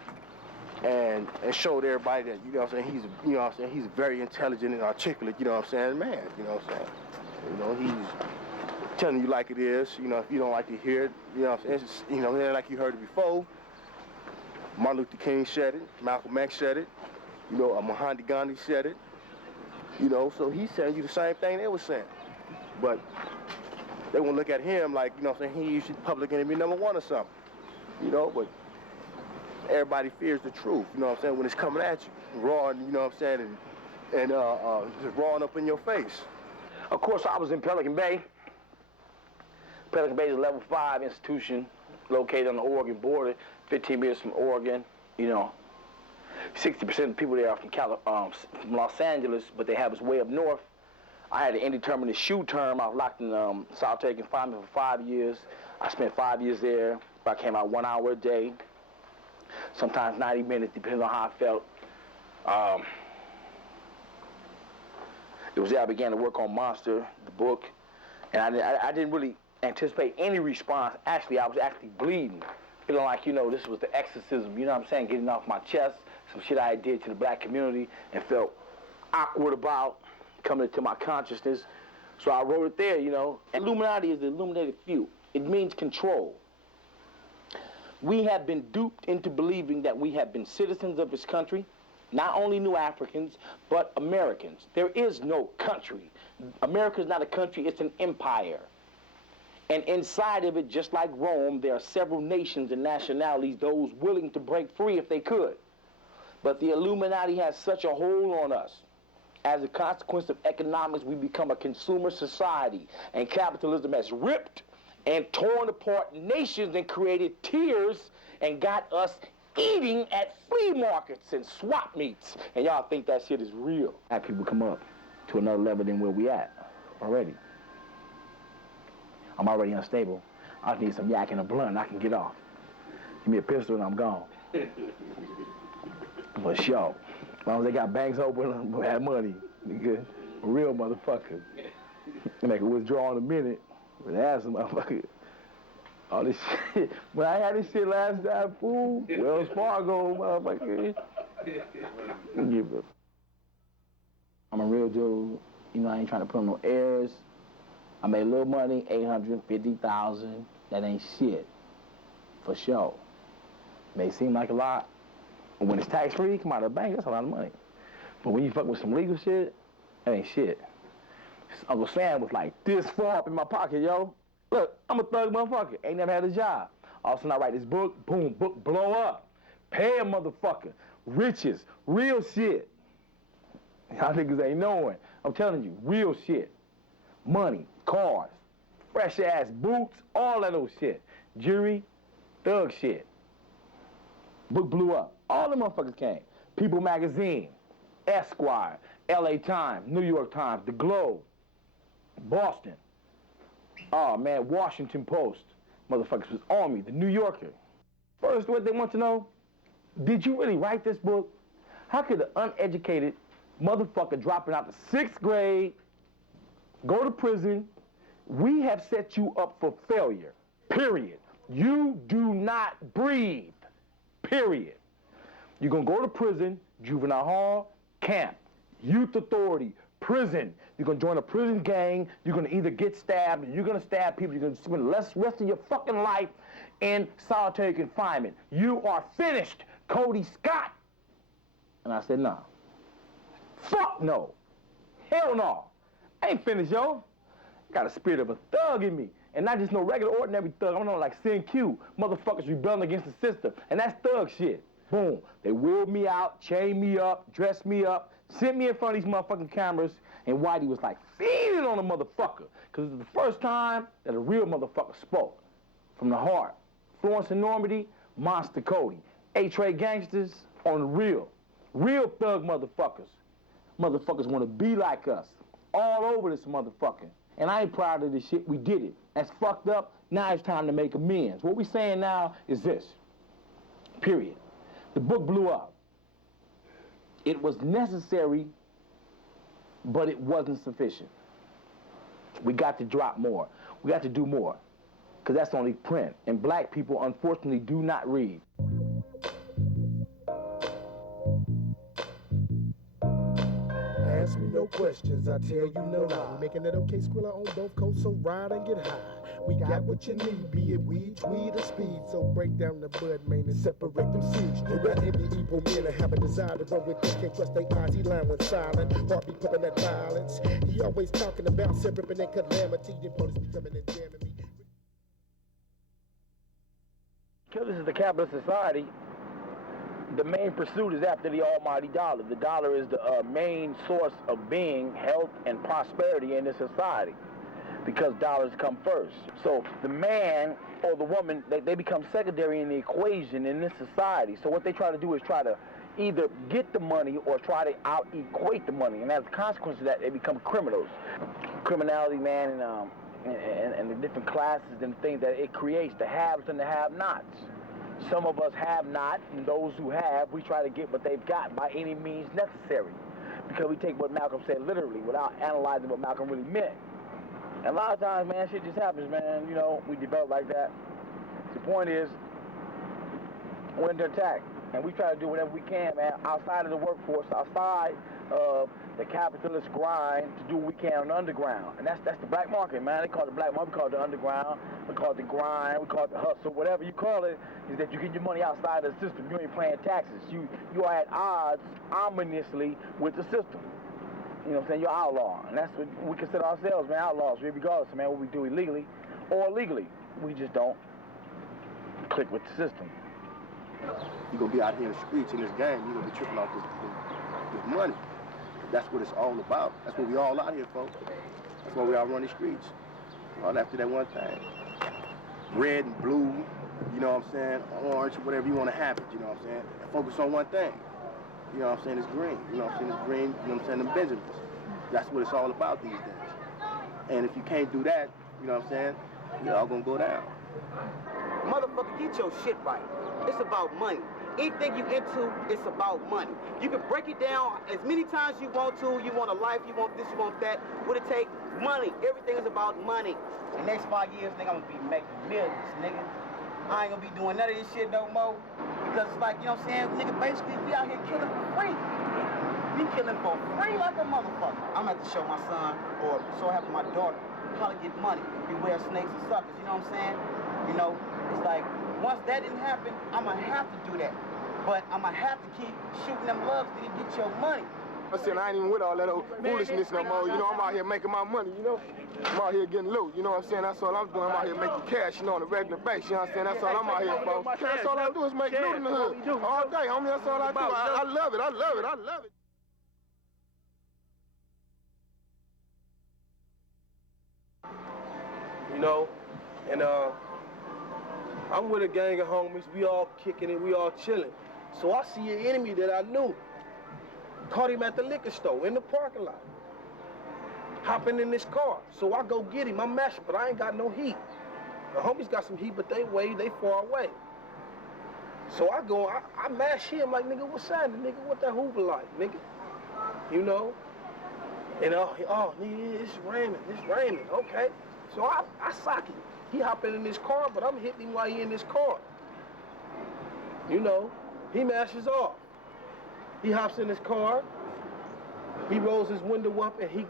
and showed everybody that, you know what I'm saying, he's very intelligent and articulate, you know what I'm saying, man, you know what I'm saying. You know, he's telling you like it is, you know, if you don't like to hear it, you know what I'm saying, it's just, you know, like you heard it before. Martin Luther King said it, Malcolm X said it, you know, Mahatma Gandhi said it, you know, so he's telling you the same thing they were saying. But they won't look at him like, you know what I'm saying, he's public enemy #1 or something, you know, but everybody fears the truth, you know what I'm saying, when it's coming at you, raw, you know what I'm saying, and just rawing up in your face. Of course, I was in Pelican Bay. Pelican Bay is a level 5 institution located on the Oregon border, 15 minutes from Oregon. You know, 60% of the people there are from Los Angeles, but they have us way up north. I had an indeterminate shoe term. I was locked in solitary confinement for 5 years. I spent 5 years there. I came out 1 hour a day, sometimes 90 minutes, depending on how I felt. It was there I began to work on Monster, the book, and I didn't really anticipate any response. Actually, I was actually bleeding, feeling like, you know, this was the exorcism, you know what I'm saying, getting off my chest, some shit I did to the black community and felt awkward about coming into my consciousness. So I wrote it there, you know. Illuminati is the illuminated few. It means control. We have been duped into believing that we have been citizens of this country, not only New Africans, but Americans. There is no country. America is not a country, it's an empire. And inside of it, just like Rome, there are several nations and nationalities, those willing to break free if they could. But the Illuminati has such a hold on us. As a consequence of economics, we become a consumer society, and capitalism has ripped and torn apart nations and created tiers and got us eating at flea markets and swap meets. And y'all think that shit is real. Black people come up to another level than where we at already. I'm already unstable. I just need some yak and a blunt, I can get off. Give me a pistol and I'm gone. But sure, as long as they got banks open, have money, nigga, a real motherfucker. They make a withdrawal in a minute, but ask them, motherfucker. All this shit. When I had this shit last time, fool, Wells Fargo, motherfucker. I'm a real dude. You know, I ain't trying to put on no airs. I made a little money, $850,000. That ain't shit, for sure. May seem like a lot, but when it's tax-free, come out of the bank, that's a lot of money. But when you fuck with some legal shit, that ain't shit. Uncle Sam was like this far up in my pocket, yo. Look, I'm a thug motherfucker, ain't never had a job. All of a sudden I write this book, boom, book blow up. Pay a motherfucker, riches, real shit. Y'all niggas ain't knowing. I'm telling you, real shit. Money, cars, fresh ass boots, all that old shit. Jewelry, thug shit. Book blew up. All the motherfuckers came. People Magazine, Esquire, LA Times, New York Times, The Globe, Boston. Oh man, Washington Post. Motherfuckers was on me, The New Yorker. First, what they want to know, did you really write this book? How could an uneducated motherfucker dropping out the 6th grade, go to prison? We have set you up for failure, period. You do not breathe, period. You're gonna go to prison, juvenile hall, camp, youth authority, prison. You're gonna join a prison gang, you're gonna either get stabbed, you're gonna stab people, you're gonna spend the rest of your fucking life in solitary confinement. You are finished, Kody Scott. And I said, nah. Fuck no. Hell no. I ain't finished, yo. Got a spirit of a thug in me. And not just no regular, ordinary thug. I'm not like CQ. Motherfuckers rebelling against the system. And that's thug shit. Boom. They wheeled me out, chained me up, dressed me up, sent me in front of these motherfucking cameras, and Whitey was like feeding on a motherfucker. Because it was the first time that a real motherfucker spoke. From the heart. Florence and Normandy, Monster Kody. HHJ Gangsters on the real. Real thug motherfuckers. Motherfuckers want to be like us. All over this motherfucker. And I ain't proud of this shit. We did it. That's fucked up. Now it's time to make amends. What we saying now is this. Period. The book blew up. It was necessary, but it wasn't sufficient. We got to drop more. We got to do more. Because that's only print. And black people, unfortunately, do not read. Ask me no questions, I tell you no lie. Making it okay, Skrilla on both coasts, so ride and get high. We got what you need, be it weed, tweed, or speed. So break down the bud, man, and separate them seeds. You got every evil man that have a desire to grow with them. Can't trust their eyes, he lying when silent. Heart be pumping that violence. He always talking about separating and calamity. Then police be coming and jamming me. Because this is the capitalist society, the main pursuit is after the almighty dollar. The dollar is the main source of being, health, and prosperity in this society because dollars come first. So the man or the woman, they become secondary in the equation in this society. So what they try to do is try to either get the money or try to out-equate the money. And as a consequence of that, they become criminals. Criminality, man, and the different classes and things that it creates, the haves and the have-nots. Some of us have not, and those who have, we try to get what they've got by any means necessary. Because we take what Malcolm said literally without analyzing what Malcolm really meant. And a lot of times, man, shit just happens, man. You know, we develop like that. The point is, we're under attack. And we try to do whatever we can, man, outside of the workforce, outside of the capitalist grind to do what we can on the underground. And that's the black market, man. They call it the black market, we call it the underground, we call it the grind, we call it the hustle, whatever you call it, is that you get your money outside of the system. You ain't paying taxes. You are at odds ominously with the system. You know what I'm saying? You're outlaw. And that's what we consider ourselves, man, outlaws, regardless, man, what we do illegally or legally. We just don't click with the system. You're going to be out here in the streets in this game, you're going to be tripping off this money. That's what it's all about. That's what we all out here for. That's why we all run the streets. All after that one thing. Red and blue, you know what I'm saying, orange, whatever you want to have it, you know what I'm saying. And focus on one thing. You know what I'm saying, it's green. You know what I'm saying, it's green, you know what I'm saying, them Benjamins. That's what it's all about these days. And if you can't do that, you know what I'm saying, you're all gonna go down. Motherfucker, get your shit right. It's about money. Anything you into, it's about money. You can break it down as many times you want to. You want a life, you want this, you want that. What it take? Money. Everything is about money. The next 5 years, nigga, I'm gonna be making millions, nigga. I ain't gonna be doing none of this shit no more. Because it's like, you know what I'm saying, nigga, basically, we out here killing for free. We killing for free like a motherfucker. I'm gonna have to show my son, or so happen my daughter, how to get money. Beware snakes and suckers, you know what I'm saying? You know, it's like, once that didn't happen, I'm gonna have to do that. But I'm gonna have to keep shooting them lugs to get your money. I said I ain't even with all that old foolishness no more. You know, I'm out here making my money, you know? I'm out here getting loot, you know what I'm saying? That's all I'm doing. I'm out here making cash, you know, on a regular basis, you know what I'm saying? That's all I'm out here for. That's all I do is make loot in the hood. All day, homie, that's all I do. I love it, I love it, I love it. You know, and I'm with a gang of homies, we all kicking it, we all chilling. So I see an enemy that I knew. Caught him at the liquor store, in the parking lot. Hopping in this car. So I go get him, I'm mashing, but I ain't got no heat. The homies got some heat, but they far away. So I go, I mash him like, nigga, what's happening, nigga? What that Hoover like, nigga? You know? And nigga, it's raining, okay. So I sock him. He hopping in this car, but I'm hitting him while he in this car. You know, he mashes off. He hops in his car. He rolls his window up and he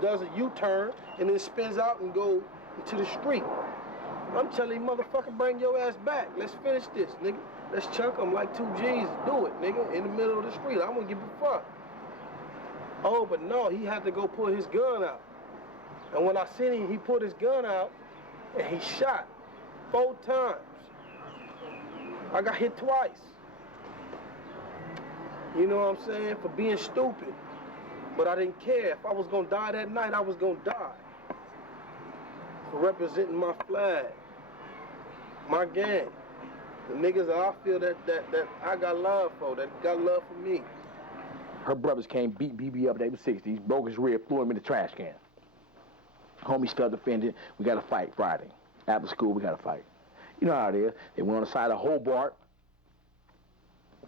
does a U-turn and then spins out and go into the street. I'm telling you, motherfucker, bring your ass back. Let's finish this, nigga. Let's chunk him like 2 G's. Do it, nigga, in the middle of the street. I don't give a fuck. Oh, but no, he had to go pull his gun out. And when I seen him, he pulled his gun out and he shot 4 times. I got hit twice. You know what I'm saying? For being stupid. But I didn't care. If I was gonna die that night, I was gonna die. For representing my flag, my gang. The niggas that I feel that I got love for, that got love for me. Her brothers came, beat BB up, they was 60s, broke his rib, threw him in the trash can. Homies felt offended, we got to fight Friday. After school, we got to fight. You know how it is. They went on the side of Hobart,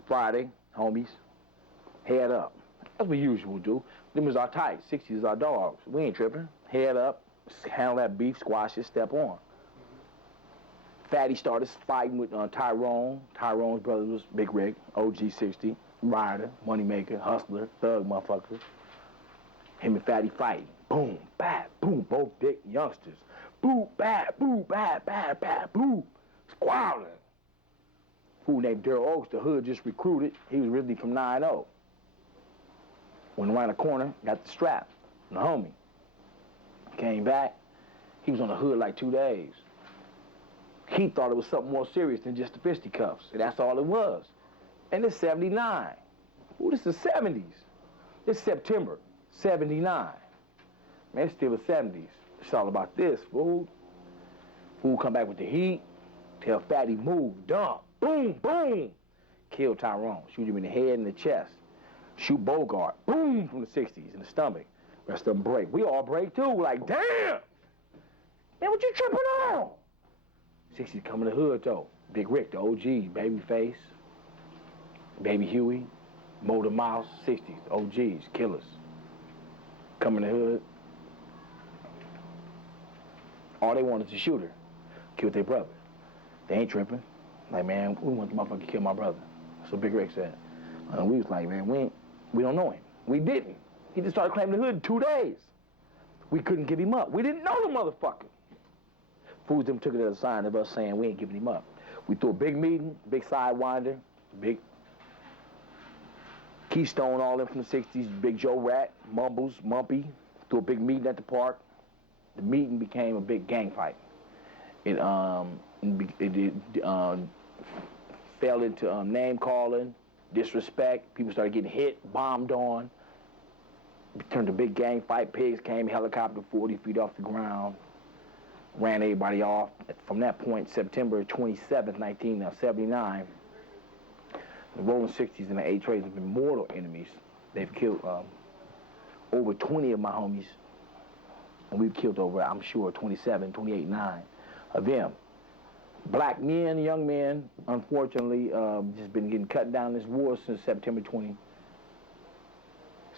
Friday, homies, head up. That's what we usually do. Them is our tights, 60s is our dogs. We ain't tripping. Head up, handle that beef, squash it, step on. Fatty started fighting with Tyrone. Tyrone's brother was Big Rick, OG 60, rider, moneymaker, hustler, thug motherfucker. Him and Fatty fighting. Boom, bad, boom, both big youngsters. Boo, bad, boo, bad, bad, bad, boo. Squalling. Fool named Daryl Oaks, the hood just recruited. He was originally from 9-0. Went around the corner, got the strap, the homie. Came back, he was on the hood like 2 days. He thought it was something more serious than just the fisticuffs, and that's all it was. And it's 79. Ooh, this is the 70s. It's September, 79. Man, it's still the 70s. It's all about this, fool. Fool come back with the heat, tell Fatty move, dump, boom, boom. Kill Tyrone, shoot him in the head and the chest. Shoot Bogart, boom, from the 60s in the stomach. Rest of them break. We all break too, we're like, damn! Man, what you tripping on? 60s coming to the hood though. Big Rick, the OG, Babyface, Baby Huey, Motor Mouse, 60s, OGs, killers. Coming to the hood. All they want is to shoot her, kill their brother. They ain't tripping. Like, man, we want the motherfucker to kill my brother. That's what Big Rick said. We was like, man, we don't know him. We didn't. He just started claiming the hood in 2 days. We couldn't give him up. We didn't know the motherfucker. Fools them took it as a sign of us saying we ain't giving him up. We threw a big meeting, big sidewinder, big Keystone, all them from the 60s, Big Joe Rat, Mumbles, Mumpy. Threw a big meeting at the park. The meeting became a big gang fight. It fell into name calling, disrespect. People started getting hit, bombed on. It turned to a big gang fight. Pigs came, helicopter 40 feet off the ground, ran everybody off. From that point, September 27th, 1979, the Rolling 60s and the HHJ have been mortal enemies. They've killed over 20 of my homies. And we've killed over, I'm sure, 27, 28, 9 of them. Black men, young men, unfortunately, just been getting cut down in this war since September 27th,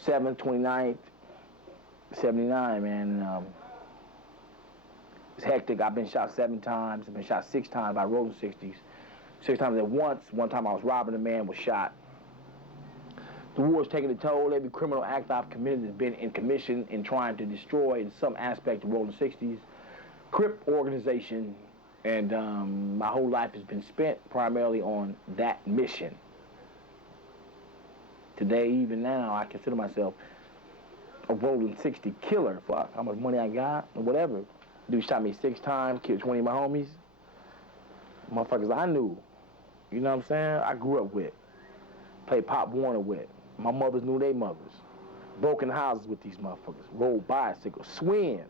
29th, 79, man. It's hectic. I've been shot 7 times. I've been shot 6 times by Rolling 60s. 6 times at once. One time I was robbing a man, was shot. The war's taking a toll. Every criminal act I've committed has been in commission in trying to destroy in some aspect the Rolling 60s. Crip organization, and my whole life has been spent primarily on that mission. Today, even now, I consider myself a Rolling 60 killer. Fuck, how much money I got, or whatever. Dude shot me 6 times, killed 20 of my homies. Motherfuckers I knew, you know what I'm saying? I grew up with. Played Pop Warner with. My mothers knew their mothers. Broken houses with these motherfuckers. Rolled bicycles. Swins.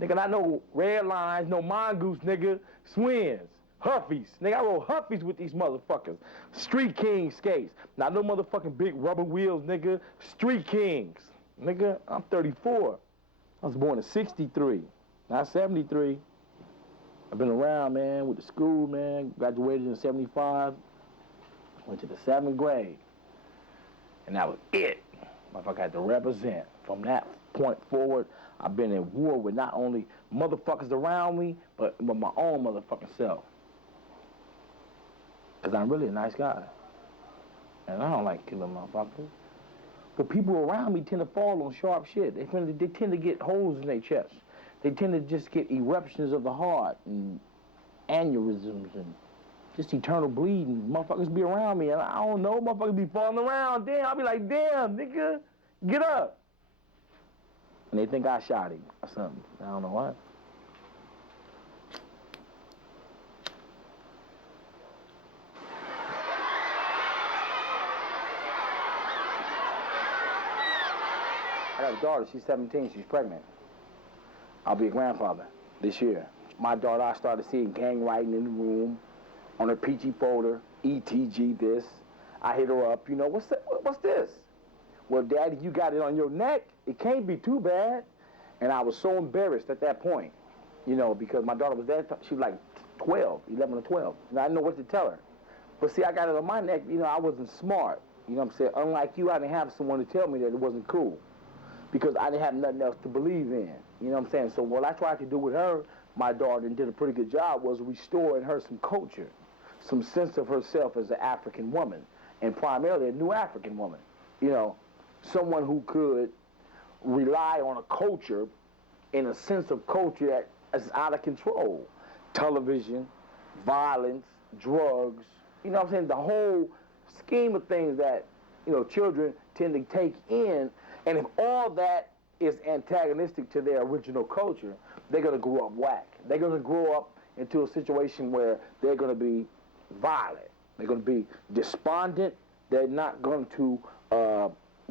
Nigga, I know red lines, no mongoose, nigga. Swins. Huffies. Nigga, I roll Huffies with these motherfuckers. Street King skates. Not no motherfucking big rubber wheels, nigga. Street Kings. Nigga, I'm 34. I was born in 63, not 73. I've been around, man, with the school, man. Graduated in 75. Went to the 7th grade. And that was it. Motherfucker had to represent. From that point forward, I've been in war with not only motherfuckers around me, but with my own motherfucking self. Because I'm really a nice guy. And I don't like killing motherfuckers. But people around me tend to fall on sharp shit. They tend to get holes in their chest. They tend to just get eruptions of the heart and aneurysms and just eternal bleeding. Motherfuckers be around me, and I don't know, motherfuckers be falling around. Damn, I'll be like, damn, nigga, get up. and they think I shot him or something. I don't know why. I got a daughter, she's 17, she's pregnant. I'll be a grandfather this year. My daughter, I started seeing gang writing in the room, on her PG folder, ETG this. I hit her up, you know, what's this? Well, Daddy, you got it on your neck. It can't be too bad. And I was so embarrassed at that point, you know, because my daughter was there, she was like 12, 11 or 12. And I didn't know what to tell her. But see, I got it on my neck, you know, I wasn't smart. You know what I'm saying? Unlike you, I didn't have someone to tell me that it wasn't cool, because I didn't have nothing else to believe in. You know what I'm saying? So what I tried to do with her, my daughter, and did a pretty good job, was restoring her some culture, some sense of herself as an African woman, and primarily a new African woman. You know, someone who could rely on a culture, in a sense of culture that is out of control. Television, violence, drugs, you know what I'm saying? The whole scheme of things that, you know, children tend to take in. And if all that is antagonistic to their original culture, they're going to grow up whack. They're going to grow up into a situation where they're going to be violent. They're going to be despondent. They're not going to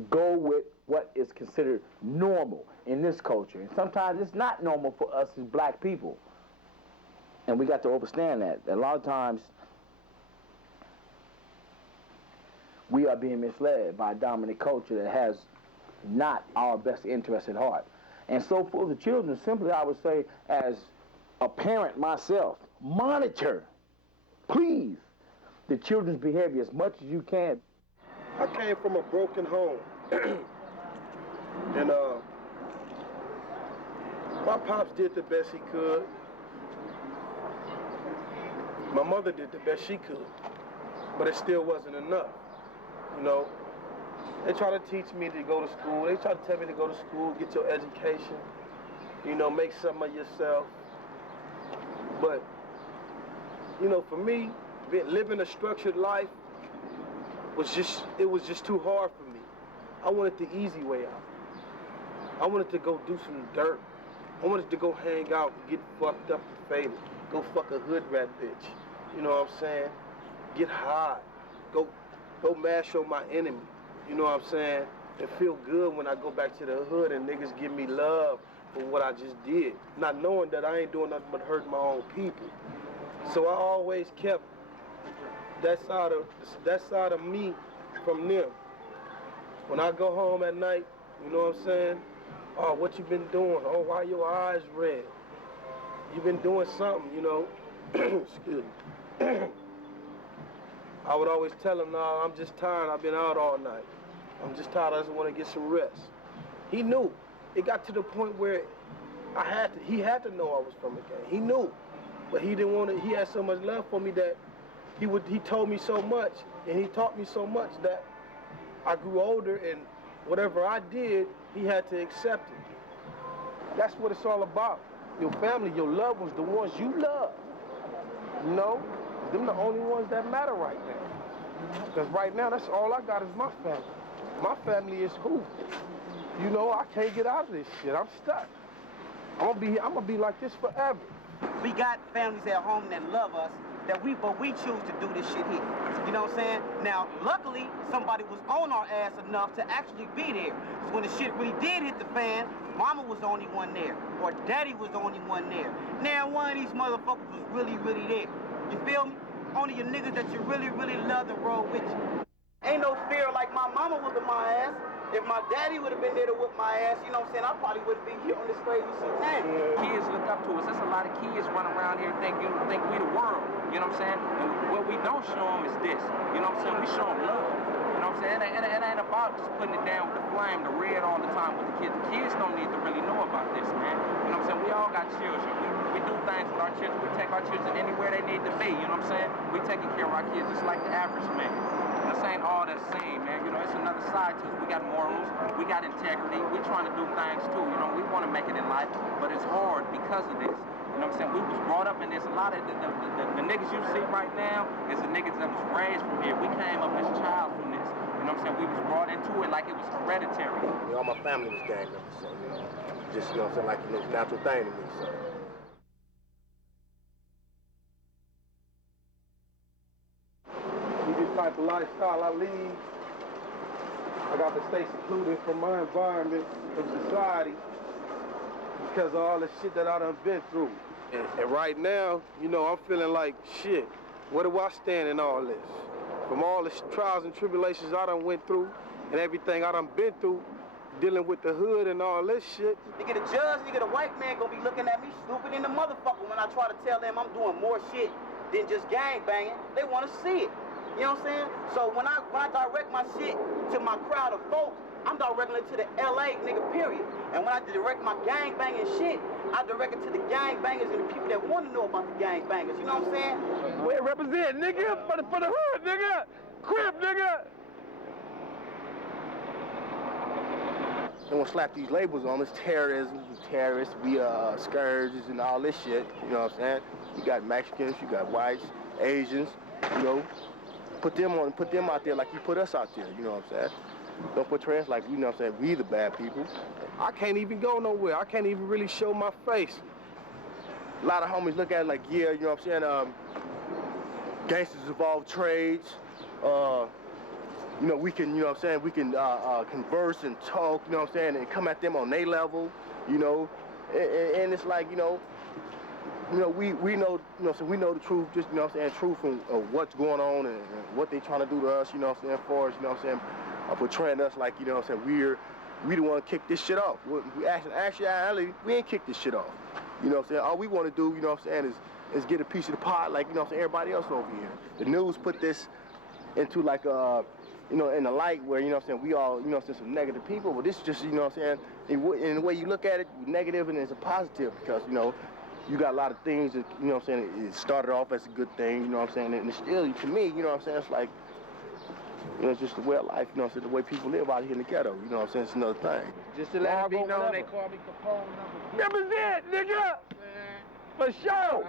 go with what is considered normal in this culture. And sometimes it's not normal for us as black people. And we got to understand that. A lot of times, we are being misled by a dominant culture that has not our best interest at heart. And so for the children, simply I would say, as a parent myself, monitor, please, the children's behavior as much as you can. I came from a broken home. And my pops did the best he could. My mother did the best she could, but it still wasn't enough. You know, they try to teach me to go to school. They try to tell me to go to school, get your education, you know, make something of yourself. But, you know, for me, living a structured life was just too hard for me. I wanted the easy way out. I wanted to go do some dirt. I wanted to go hang out and get fucked up and faded. Go fuck a hood rat bitch. You know what I'm saying? Get high. Go mash on my enemy. You know what I'm saying? It feel good when I go back to the hood and niggas give me love for what I just did, not knowing that I ain't doing nothing but hurting my own people. So I always kept that side of me from them. When I go home at night, you know what I'm saying? Oh, what you been doing? Oh, why your eyes red? You been doing something, you know? Excuse me. I would always tell him, no, I'm just tired. I've been out all night. I'm just tired. I just want to get some rest. He knew. It got to the point where he had to know I was from the gang. He knew, but he didn't want to. He had so much love for me that he told me so much and he taught me so much that I grew older, and whatever I did, he had to accept it. That's what it's all about. Your family, your loved ones, the ones you love. You know, them the only ones that matter right now. Because right now, that's all I got is my family. My family is who? You know, I can't get out of this shit. I'm stuck. I'm gonna be like this forever. We got families at home that love us, but we choose to do this shit here. You know what I'm saying? Now, luckily, somebody was on our ass enough to actually be there. Because when the shit really did hit the fan, mama was the only one there, or daddy was the only one there. Now, one of these motherfuckers was really, really there. You feel me? Only your niggas that you really, really love to roll with you. Ain't no fear like my mama whooping my ass. If my daddy would have been there to whip my ass, you know what I'm saying, I probably wouldn't be here on this crazy shit now. Kids look up to us. There's a lot of kids running around here think we the world. You know what I'm saying? And what we don't show them is this. You know what I'm saying? We show them love. You know what I'm saying? It ain't about just putting it down with the flame, the red all the time with the kids. The kids don't need to really know about this, man. You know what I'm saying? We all got children. We do things with our children. We take our children anywhere they need to be. You know what I'm saying? We taking care of our kids just like the average man. This ain't all that same, man. You know, it's another side to us. We got morals, we got integrity, we trying to do things too. You know, we want to make it in life, but it's hard because of this. You know what I'm saying? We was brought up in this. A lot of the niggas you see right now is the niggas that was raised from here. We came up as child from this. You know what I'm I'm saying, we was brought into it like it was hereditary. You know, all my family was gang members, so, you know, just, you know what I'm saying, like, you know, it's a natural thing to me, so. With this type of lifestyle I lead, I got to stay secluded from my environment, from society, because of all the shit that I done been through. And right now, you know, I'm feeling like, shit, where do I stand in all this? From all the trials and tribulations I done went through, and everything I done been through, dealing with the hood and all this shit. Nigga, the judge, nigga, the white man gonna be looking at me stupid in the motherfucker when I try to tell them I'm doing more shit than just gang banging. They wanna see it. You know what I'm saying? So when I direct my shit to my crowd of folks, I'm directing it to the LA nigga, period. And when I direct my gang banging shit, I direct it to the gang bangers and the people that want to know about the gang bangers. You know what I'm saying? We represent, nigga, for the hood, nigga. Crip, nigga. They want to slap these labels on us, terrorism, terrorists, we scourges and all this shit. You know what I'm saying? You got Mexicans, you got whites, Asians, you know. Put them out there like you put us out there, you know what I'm saying? Don't put trans like, you know what I'm saying, we the bad people. I can't even go nowhere. I can't even really show my face. A lot of homies look at it like, yeah, you know what I'm saying, gangsters evolve trades. You know, we can, you know what I'm saying, we can converse and talk, you know what I'm saying, and come at them on their level, you know. And it's like, you know, we know, you know what I'm saying, we know the truth, just, you know what I'm saying, truth of what's going on and what they trying to do to us, you know what I'm saying, for us, you know what I'm saying, portraying us like, you know what I'm saying, we the one to kick this shit off. We actually, we ain't kick this shit off. You know what I'm saying? All we want to do, you know what I'm saying, is get a piece of the pie like, you know what I'm saying, everybody else over here. The news put this into like, you know, in the light where, you know what I'm saying, we all, you know what I'm saying, some negative people, but this is just, you know what I'm saying, in the way you look at it, negative and it's a positive because, you know, you got a lot of things that, you know what I'm saying, it started off as a good thing, you know what I'm saying, and it's still, to me, you know what I'm saying, it's like, you know, it's just the way of life, you know what I'm saying, the way people live out here in the ghetto, you know what I'm saying, it's another thing. Just to let it be known, they call me Capone number 2. Represent, nigga! For sure!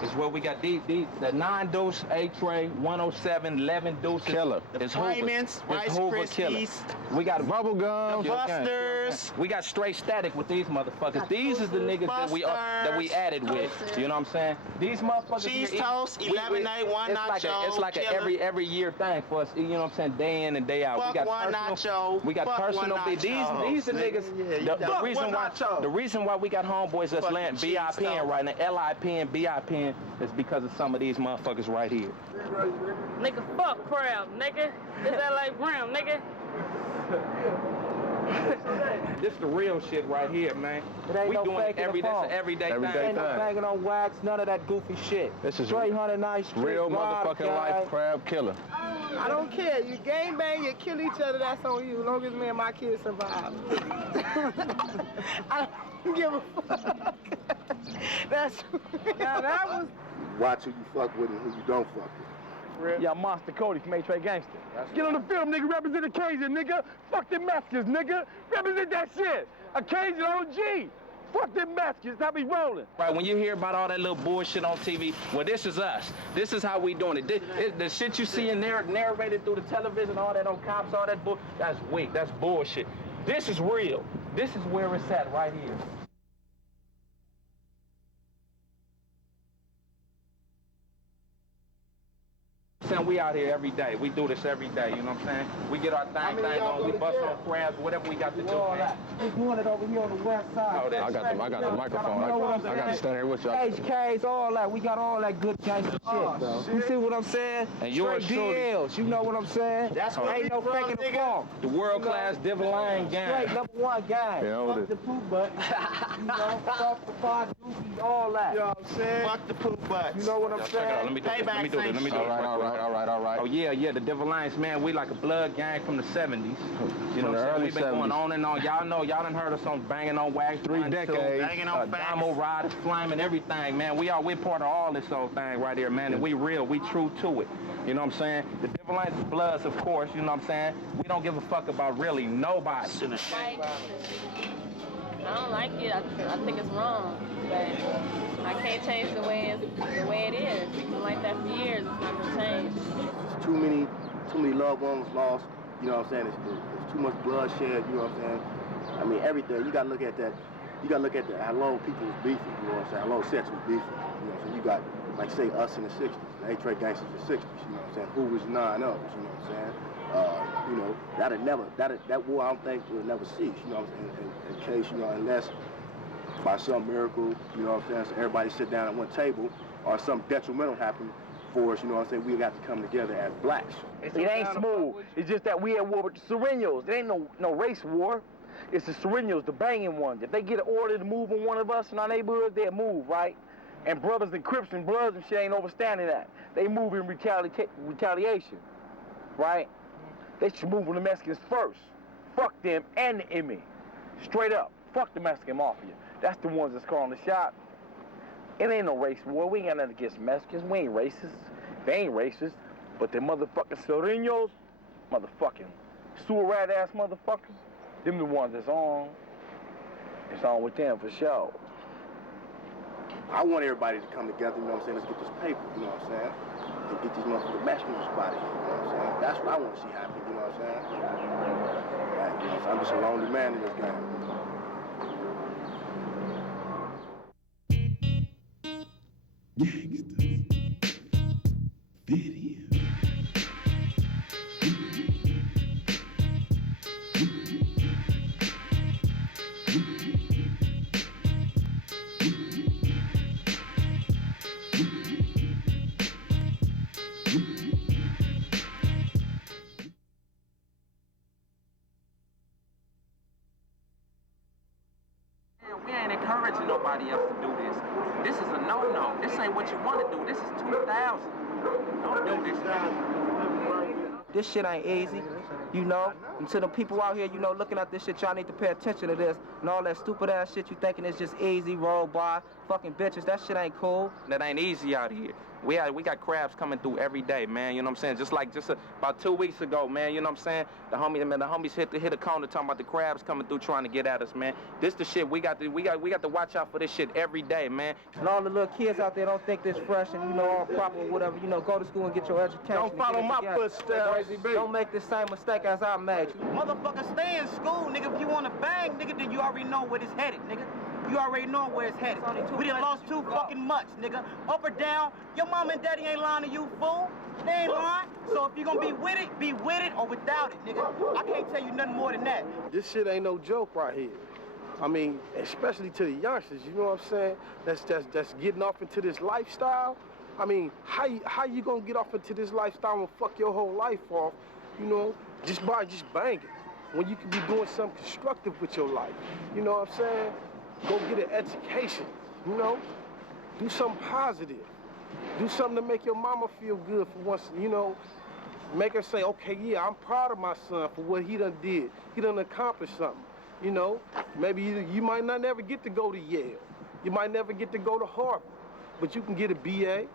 It's where we got the 9-deuce, 8-tray, 107, 11 deuces. Killer. It's Diamonds, Rice Krispies. We got bubble gum, the Busters. We got straight static with these motherfuckers. These is the niggas that we added with. You know what I'm saying? These motherfuckers. Cheese toast, 11 night, one nacho. It's like a every year thing for us. You know what I'm saying? Day in and day out. Fuck we got one personal, nacho. We got Fuck personal. one nacho. These the niggas. The reason why we got homeboys that's laying BIPing right now, LIPing, BIPing, is because of some of these motherfuckers right here. Nigga, fuck crowd, nigga. It's LA Brown, nigga. This the real shit right here, man. We doing it every day. It's an everyday thing. Ain't no banging on wax, none of that goofy shit. This is straight 109th Street. Real motherfucking life crab killer. I don't care. You gang bang, you kill each other, that's on you. As long as me and my kids survive. I don't give a fuck. That's now that was. Watch who you fuck with and who you don't fuck with. Yeah, Monster Kody from HHJ Gangster. Get on the film, nigga. Represent Occasion, nigga. Fuck them Mexicans, nigga. Represent that shit. Occasion OG. Fuck them Mexicans. That be rolling. Right, when you hear about all that little bullshit on TV, well, this is us. This is how we doing it. The shit you see in there narrated through the television, all that on cops, all that bull, that's weak. That's bullshit. This is real. This is where it's at right here. We out here every day. We do this every day, you know what I'm saying? We get our thing on, we bust on crabs, whatever we got to do, man. We're doing it over here on the west side. Oh, I got the microphone. I got to stand here with y'all. HKs, all that. We got all that good gangster shit, bro. You see what I'm saying? And yours straight DLs, you know what I'm saying? That's what ain't no faking the funk. The world-class Diviline gang. Straight #1 gang. Yeah, fuck the poop butt. You know, fuck the pod dookies, all that. You know what I'm saying? Fuck the poop butts. You know what I'm saying? Let me do this. All right. All right. Oh, yeah, the Devil Lions, man, we like a blood gang from the 70s. You know what I'm saying? We've been going on and on. Y'all know, y'all done heard us on Banging on Wax. 3 decades. Banging on Damo Riders, Flaming, everything, man. We're part of all this whole thing right here, man, and we real, we true to it. You know what I'm saying? The Devil Lions is Bloods, of course, you know what I'm saying? We don't give a fuck about really nobody. I don't like it. I think it's wrong, but I can't change the way it is. It's been like that for years. It's not gonna change. There's too many loved ones lost. You know what I'm saying? There's too much bloodshed. You know what I'm saying? I mean, everything. You gotta look at that. You gotta look at how long people was beefing. You know what I'm saying? How long sex was beefing. You know what I'm saying? You got, like, say, us in the 60s, the HHJ Gangsters in the 60s. You know what I'm saying? Who was 9 others? You know what I'm saying? You know, that war I don't think will never cease, you know what I'm saying, in case, you know, unless by some miracle, you know what I'm saying, so everybody sit down at one table or something detrimental happen for us, you know what I'm saying, we got to come together as blacks. It ain't smooth. It's just that we at war with the Serenials. It ain't no race war. It's the Serenials, the banging ones. If they get an order to move on one of us in our neighborhood, they'll move, right? And brothers and Crips and Bloods and shit ain't overstanding that. They move in retaliation, right? They should move on the Mexicans first. Fuck them and the enemy. Straight up. Fuck the Mexican mafia. That's the ones that's calling the shot. It ain't no race war. We ain't got nothing against Mexicans. We ain't racist. They ain't racist. But them motherfucking Serenos, motherfucking sewer rat ass motherfuckers, them the ones that's on. It's on with them for sure. I want everybody to come together, you know what I'm saying? Let's get this paper, you know what I'm saying? And get these motherfucking Mexicans spotted, you know what I'm saying? That's what I want to see happen, you know what I'm saying? Right, you know, so I'm just a lonely man in this game. Gangsters. Video. We ain't encouraging nobody else to do this. This is a no-no. This ain't what you want to do. This is 2000. Don't do this now. This shit ain't easy, you know? And to the people out here, you know, looking at this shit, y'all need to pay attention to this. And all that stupid ass shit you thinking is just easy, roll by, fucking bitches, that shit ain't cool. That ain't easy out here. We got crabs coming through every day, man, you know what I'm saying? Just about 2 weeks ago, man, you know what I'm saying? The homies hit a corner talking about the crabs coming through trying to get at us, man. This the shit we got to watch out for this shit every day, man. And all the little kids out there don't think this fresh and, you know, all proper or whatever, you know, go to school and get your education. Don't follow my footsteps. Don't make the same mistake as I made. Motherfucker, stay in school, nigga. If you want to bang, nigga, then you already know where it's headed, nigga. You already know where it's headed. We done lost 2 fucking months, nigga. Up or down, your mom and daddy ain't lying to you, fool. They ain't lying. So if you gonna be with it or without it, nigga. I can't tell you nothing more than that. This shit ain't no joke right here. I mean, especially to the youngsters, you know what I'm saying? That's getting off into this lifestyle. I mean, how you gonna get off into this lifestyle and fuck your whole life off, you know, just by banging, when you could be doing something constructive with your life, you know what I'm saying? Go get an education, you know? Do something positive. Do something to make your mama feel good for once, you know? Make her say, okay, yeah, I'm proud of my son for what he done did. He done accomplished something, you know? Maybe you might not never get to go to Yale. You might never get to go to Harvard. But you can get a BA,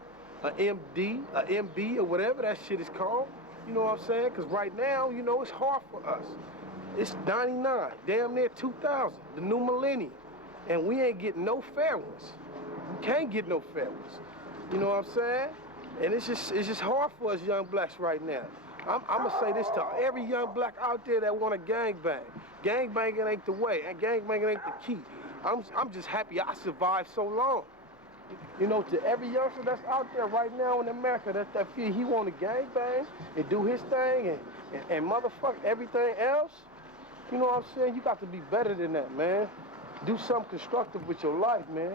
an MD, an MB, or whatever that shit is called. You know what I'm saying? Because right now, you know, it's hard for us. It's 99, damn near 2000, the new millennium. And we ain't getting no fair ones. We can't get no fair ones. You know what I'm saying? And it's just hard for us young blacks right now. I'm gonna say this to every young black out there that want to gangbang. Gangbanging ain't the way, and gangbanging ain't the key. I'm just happy I survived so long. You know, to every youngster that's out there right now in America that feel he want to gangbang and do his thing and motherfuck everything else, you know what I'm saying? You got to be better than that, man. Do something constructive with your life, man.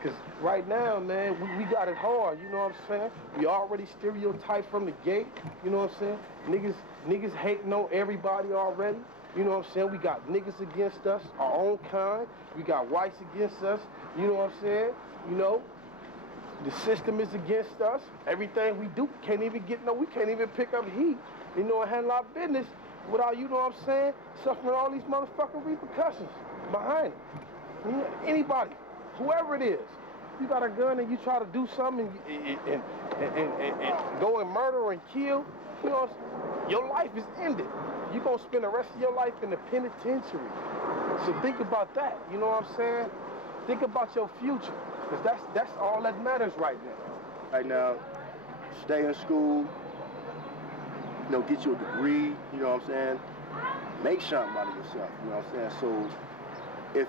Because right now, man, we got it hard, you know what I'm saying? We already stereotyped from the gate, you know what I'm saying? Niggas hating on everybody already, you know what I'm saying? We got niggas against us, our own kind. We got whites against us, you know what I'm saying? You know? The system is against us. Everything we do we can't even pick up heat, you know, and handle our business without, you know what I'm saying, suffering all these motherfucking repercussions behind it. You know, anybody, whoever it is, you got a gun and you try to do something and go and murder and kill, you know, your life is ended. You're gonna spend the rest of your life in the penitentiary. So think about that, you know what I'm saying? Think about your future, because that's all that matters right now. Right now, stay in school, you know, get your degree, you know what I'm saying? Make something out of yourself, you know what I'm saying? So if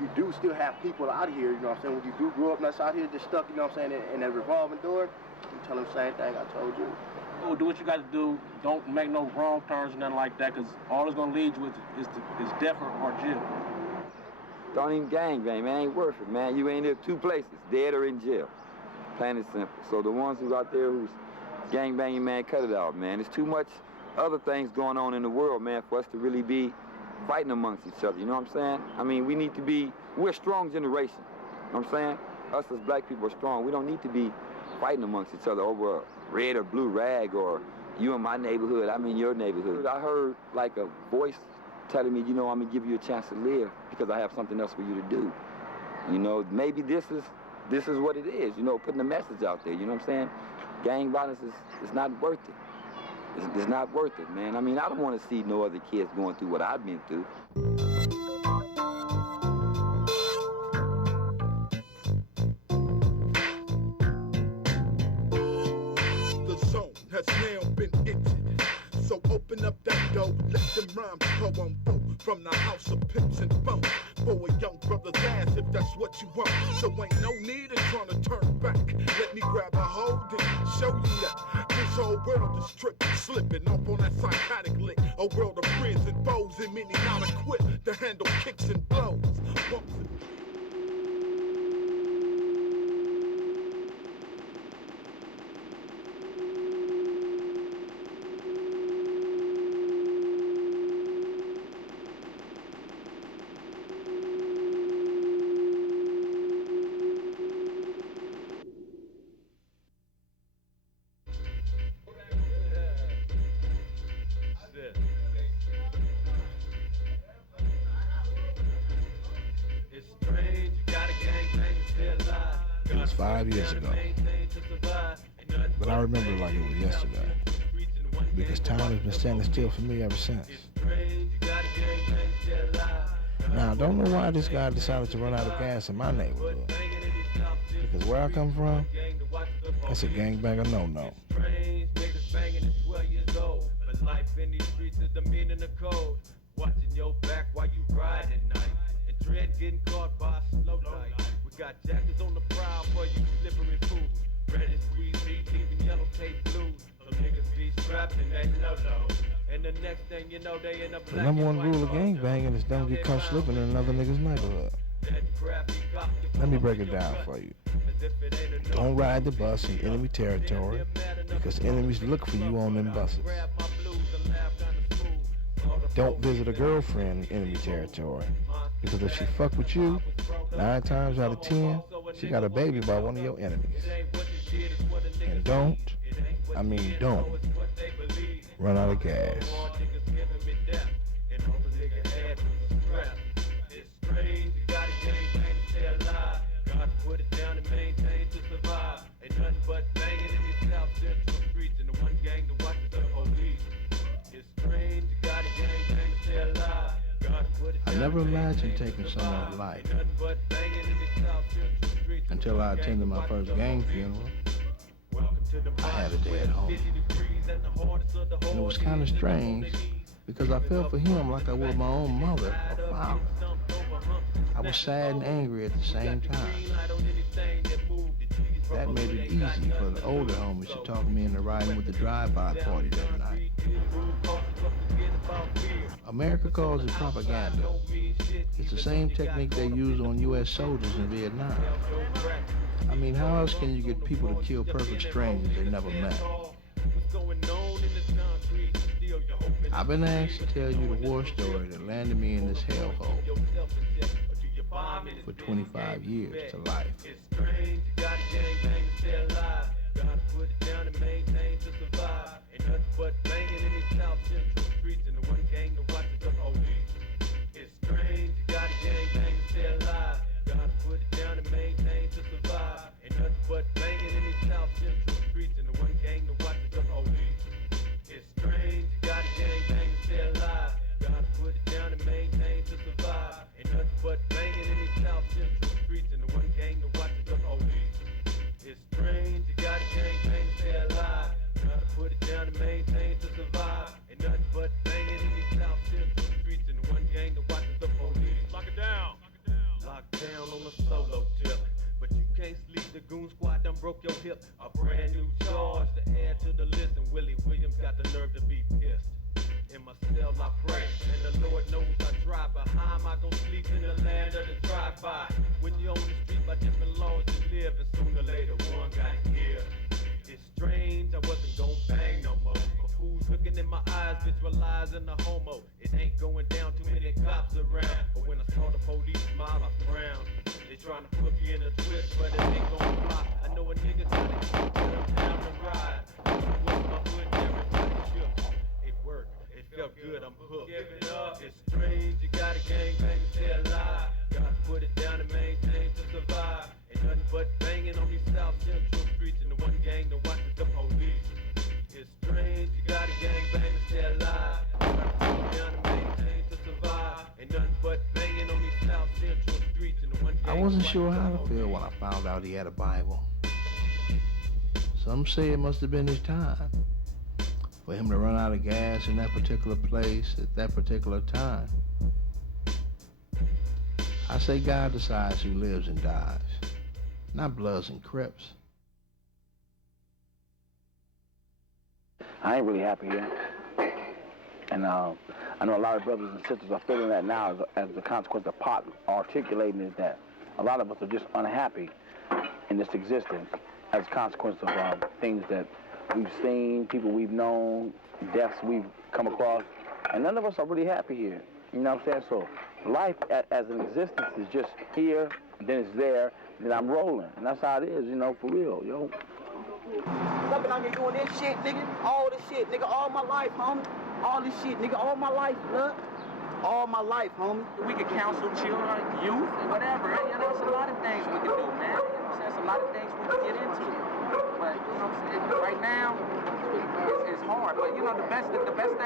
you do still have people out here, you know what I'm saying, when you do grow up that's out here just stuck, you know what I'm saying, in that revolving door, you tell them the same thing I told you. Oh, do what you got to do. Don't make no wrong turns or nothing like that, because all it's going to lead you is death or jail. Don't even gangbang, man. Ain't worth it, man. You ain't in two places, dead or in jail. Plain and simple. So the ones who out there who's gangbanging, man, cut it out, man. There's too much other things going on in the world, man, for us to really be fighting amongst each other, you know what I'm saying? I mean, we're a strong generation, you know what I'm saying? Us as black people are strong. We don't need to be fighting amongst each other over a red or blue rag or you in my neighborhood, I'm in your neighborhood. I heard like a voice telling me, you know, I'm gonna give you a chance to live because I have something else for you to do. You know, maybe this is what it is, you know, putting a message out there, you know what I'm saying? Gang violence is not worth it. It's not worth it, man. I mean, I don't want to see no other kids going through what I've been through. The zone has now been entered. So open up that door, let them rhymes go on through. From the house of pimps and phones, for a young brother's ass if that's what you want. So ain't no need in trying to turn back. Let me grab a hold and show you that this whole world is tripping, slipping off on that psychotic lick. A world of prison foes and many not equipped to handle kicks and blows. It was 5 years ago, but I remember it like it was yesterday, because time has been standing still for me ever since. Now, I don't know why this guy decided to run out of gas in my neighborhood, because where I come from, that's a gangbanger no-no. Watching your back while you ride at night, and dread getting caught by a slow light. We got jackets on the prowl for you slippery fools. Red and squeeze heat, even yellow tape blues. Some niggas be strapped and they low. And the next thing you know, they in a The number one rule of gangbanging is don't get caught slipping in another nigga's neighborhood. Let me break it down for you. Don't ride the bus in enemy territory, because enemies look for you on them buses. Don't visit a girlfriend in enemy territory, because if she fuck with you, 9 times out of 10, she got a baby by one of your enemies. And don't run out of gas. Put it down and maintain to survive. Ain't nothing but banging in these South Central streets, and the one gang to watch the police. It's strange, you gotta gang to stay alive. I never imagined taking someone's life until I attended my first gang funeral. I had a dead homie. And it was kind of strange, because I felt for him like I would my own mother or father. I was sad and angry at the same time. That made it easy for the older homies to talk me into riding with the drive-by party that night. America calls it propaganda. It's the same technique they used on U.S. soldiers in Vietnam. I mean, how else can you get people to kill perfect strangers they never met? I've been asked to tell you the war story that landed me in this hellhole. for 25 years to life. It's strange, you gotta gang bang to stay alive. Gotta put it down and maintain to survive. Ain't nothing but banging in these South Central streets and the one gang to watch it, the police. It's strange, you gotta gang bang to stay alive. Gotta put it down and maintain to survive. Ain't nothing but banging in these South Central streets and the one gang to watch it, the police. It's strange, you gotta gang bang to stay alive. Gotta put it down and maintain to survive. Ain't nothing but banging in these South Central streets and the one gang to watch it, the police. It's strange, you gotta gang bang to stay alive. Gotta put it down and maintain to survive. Ain't nothing but banging in these South Central streets and the one gang to watch it, the police. Lock it down. Locked down on a solo tip. But you can't sleep, the goon squad done broke your hip. A brand new charge to add to the list, and Willie Williams got the nerve to be pissed. In my cell I pray, and the Lord knows I try, but how am I gonna sleep in the land of the drive-by? When you're on the street by different laws you live, and sooner or later one got here. It's strange, I wasn't gon' bang no more. But fools looking in my eyes, visualizing the homo. It ain't going down, too many cops around. But when I saw the police smile, I frowned. They trying to put me in a twist, but it ain't gon' fly. I know a nigga trying to keep them down to ride. With my hood, everybody shook. It worked, it felt good, I'm hooked. Give it up, it's strange, you gotta gang bang to stay alive. Gotta put it down and maintain to survive. Ain't nothing but banging on these South Central streets and the one gang to watch the police. It's strange, you gotta gang bang to stay alive. Gotta put it down and maintain to survive. Ain't nothing but banging on these South Central streets and the one gang. I wasn't sure how to feel when I found out he had a Bible. Some say it must have been his time for him to run out of gas in that particular place at that particular time. I say God decides who lives and dies, not Bloods and Crips. I ain't really happy here. And I know a lot of brothers and sisters are feeling that now as the consequence of Pop articulating is that a lot of us are just unhappy in this existence as a consequence of things that we've seen, people we've known, deaths we've come across, and none of us are really happy here. You know what I'm saying? So life as an existence is just here, then it's there, then I'm rolling. And that's how it is, you know, for real, yo. I've been out here doing this shit, nigga. All this shit, nigga, all my life, homie. All this shit, nigga, all my life, blood. All my life, homie. We could counsel children, youth, whatever. You know, it's a lot of things we can do, man. You know what I'm saying? It's a lot of things we can get into. But, you know what I'm saying? Right now, it's hard. But, you know, the best thing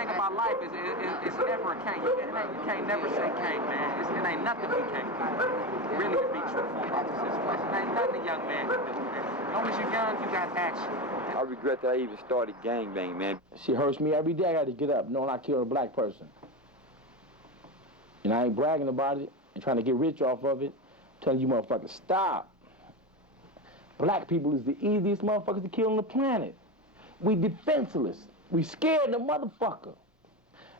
about life is it's never a can't. You can't never say can't, man. It ain't nothing we can't do. Really, to be truthful about this situation. It ain't nothing a young man can do, man. As long as you're young, you got action. I regret that I even started gangbang, man. Shit hurts me every day. I got to get up knowing I killed a black person. And I ain't bragging about it and trying to get rich off of it. I'm telling you motherfuckers, stop. Black people is the easiest motherfuckers to kill on the planet. We defenseless. We scared the motherfucker.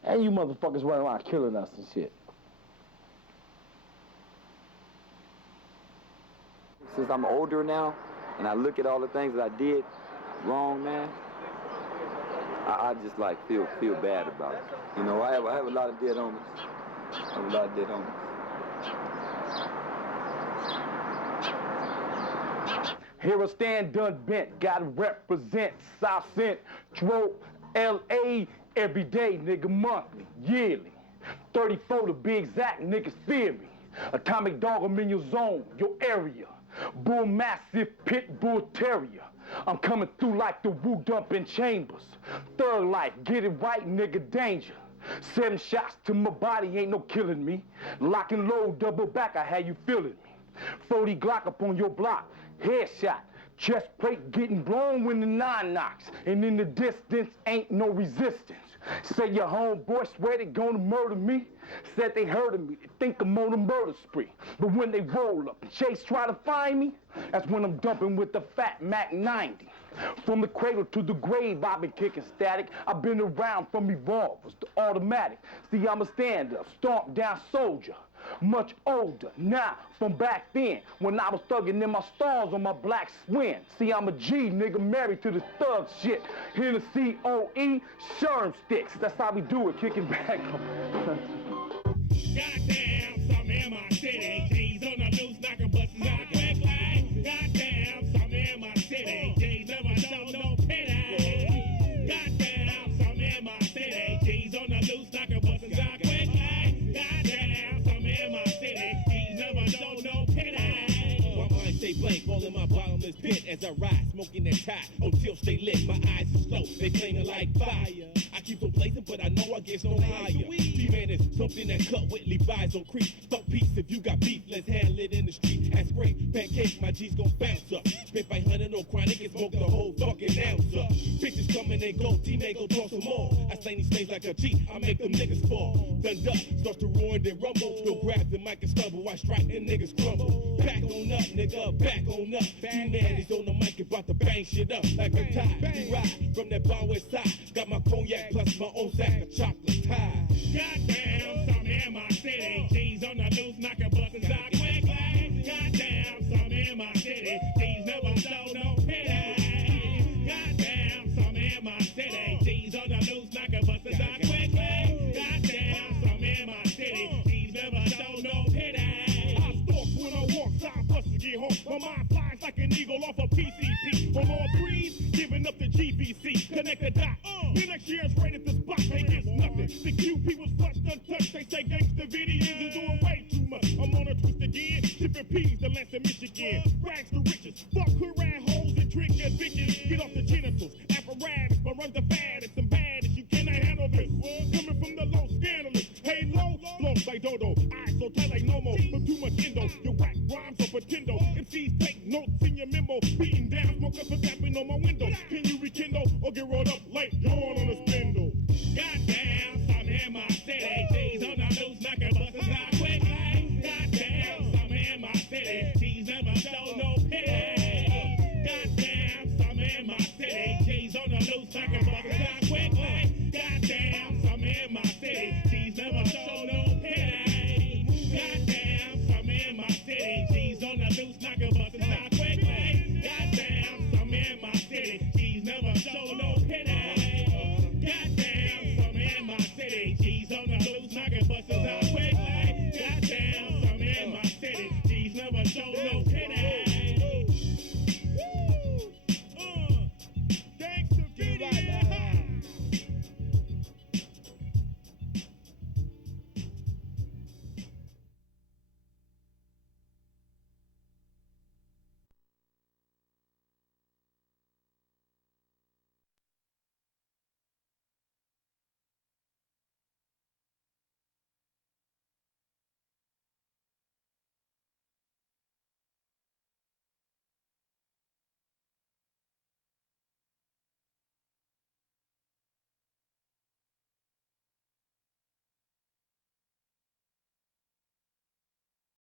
And you motherfuckers running around killing us and shit. Since I'm older now, and I look at all the things that I did wrong, man, I just like feel bad about it. You know, I have a lot of dead homies. I have a lot of dead homies. Here I stand done bent, gotta represent South Central, LA, every day, nigga, monthly, yearly. 34 to be exact, niggas fear me. Atomic dog, I'm in your zone, your area. Bull massive, pit bull terrier. I'm coming through like the woo dumping chambers. Thug life, get it right, nigga, danger. 7 shots to my body, ain't no killing me. Lock and load, double back, I had you feeling me. 40 Glock up on your block, headshot. Chest plate getting blown when the 9 knocks. And in the distance, ain't no resistance. Say your homeboy swear they gonna murder me. Said they heard of me, they think I'm on a murder spree. But when they roll up and Chase try to find me, that's when I'm dumping with the fat Mac 90. From the cradle to the grave, I've been kicking static. I've been around from revolvers to automatic. See, I'm a stand-up, stomp down soldier. Much older now from back then when I was thugging in my stars on my black swing. See, I'm a G, nigga, married to the thug shit. Here to COE, Sherm sticks. That's how we do it, kicking back. Goddamn, some in my city, G's city. G's on the loose, knocking buttons out quick. Goddamn, some in my city. G's never show no pity. My mind stay blank, all in my bottomless pit as I ride, smoking that tie until stay lit. My eyes are slow, they flaming like fire. I keep them blazing, but I know I get no higher. T-Man is something that cut with Levi's on Crips. Fuck peace, if you got beef, let's handle it in the street. Ask great, pancake, my G's gon' bounce up. Spit by 100 on chronic and smoke the whole fucking ounce up. Bitches come and they go, T-Man go toss them all. I sling these things like a G, I make them niggas fall. Thunder starts to roar and then rumble. Go grab the mic and stumble, I strike and niggas crumble. Back on up, nigga, back on up. T-Man is on the mic about to bang shit up like a tie. We ride from that bar west side. Got my cognac plus my own sack of chocolate pie. Goddamn, some in my city. G's on the loose, knocking buttons out quick. Goddamn, some in my city. G's never show no pity. Goddamn, some in my city. G's on the loose, knocking buttons out quick. Goddamn, some in my city. G's never show no pity. I stalk when I walk, side busters get home. My mind flies like an eagle off a PCP. On all threes, giving up the GBC. Connect the dot. The next year's rated the spot, they get nothing. The QP was flushed untouched. They say gangster videos is doing way too much. I'm on a twist again, shipping peas to Lansing, Michigan. Rags to riches, fuck hood hoes and trick your bitches. Get off the genitals, apparatus, but run the fattest and baddest. You cannot handle this. Coming from the low scandalous. Hey, low, flows like dodo. Eyes so tight like Nomo, but too much endo. Your whack rhymes or pretendo. MCs take notes in your memo. Beating down, smoke up and tapping on my window. Can you rekindle or get rolled up like yawn on a spindle? Goddamn, some in my city. G's on the loose, knocking buttons out quick. Goddamn, some in my city. G's never show no pity. Goddamn, some in my city. G's on the loose, knocking buttons out quick. Goddamn, some in my city. G's never show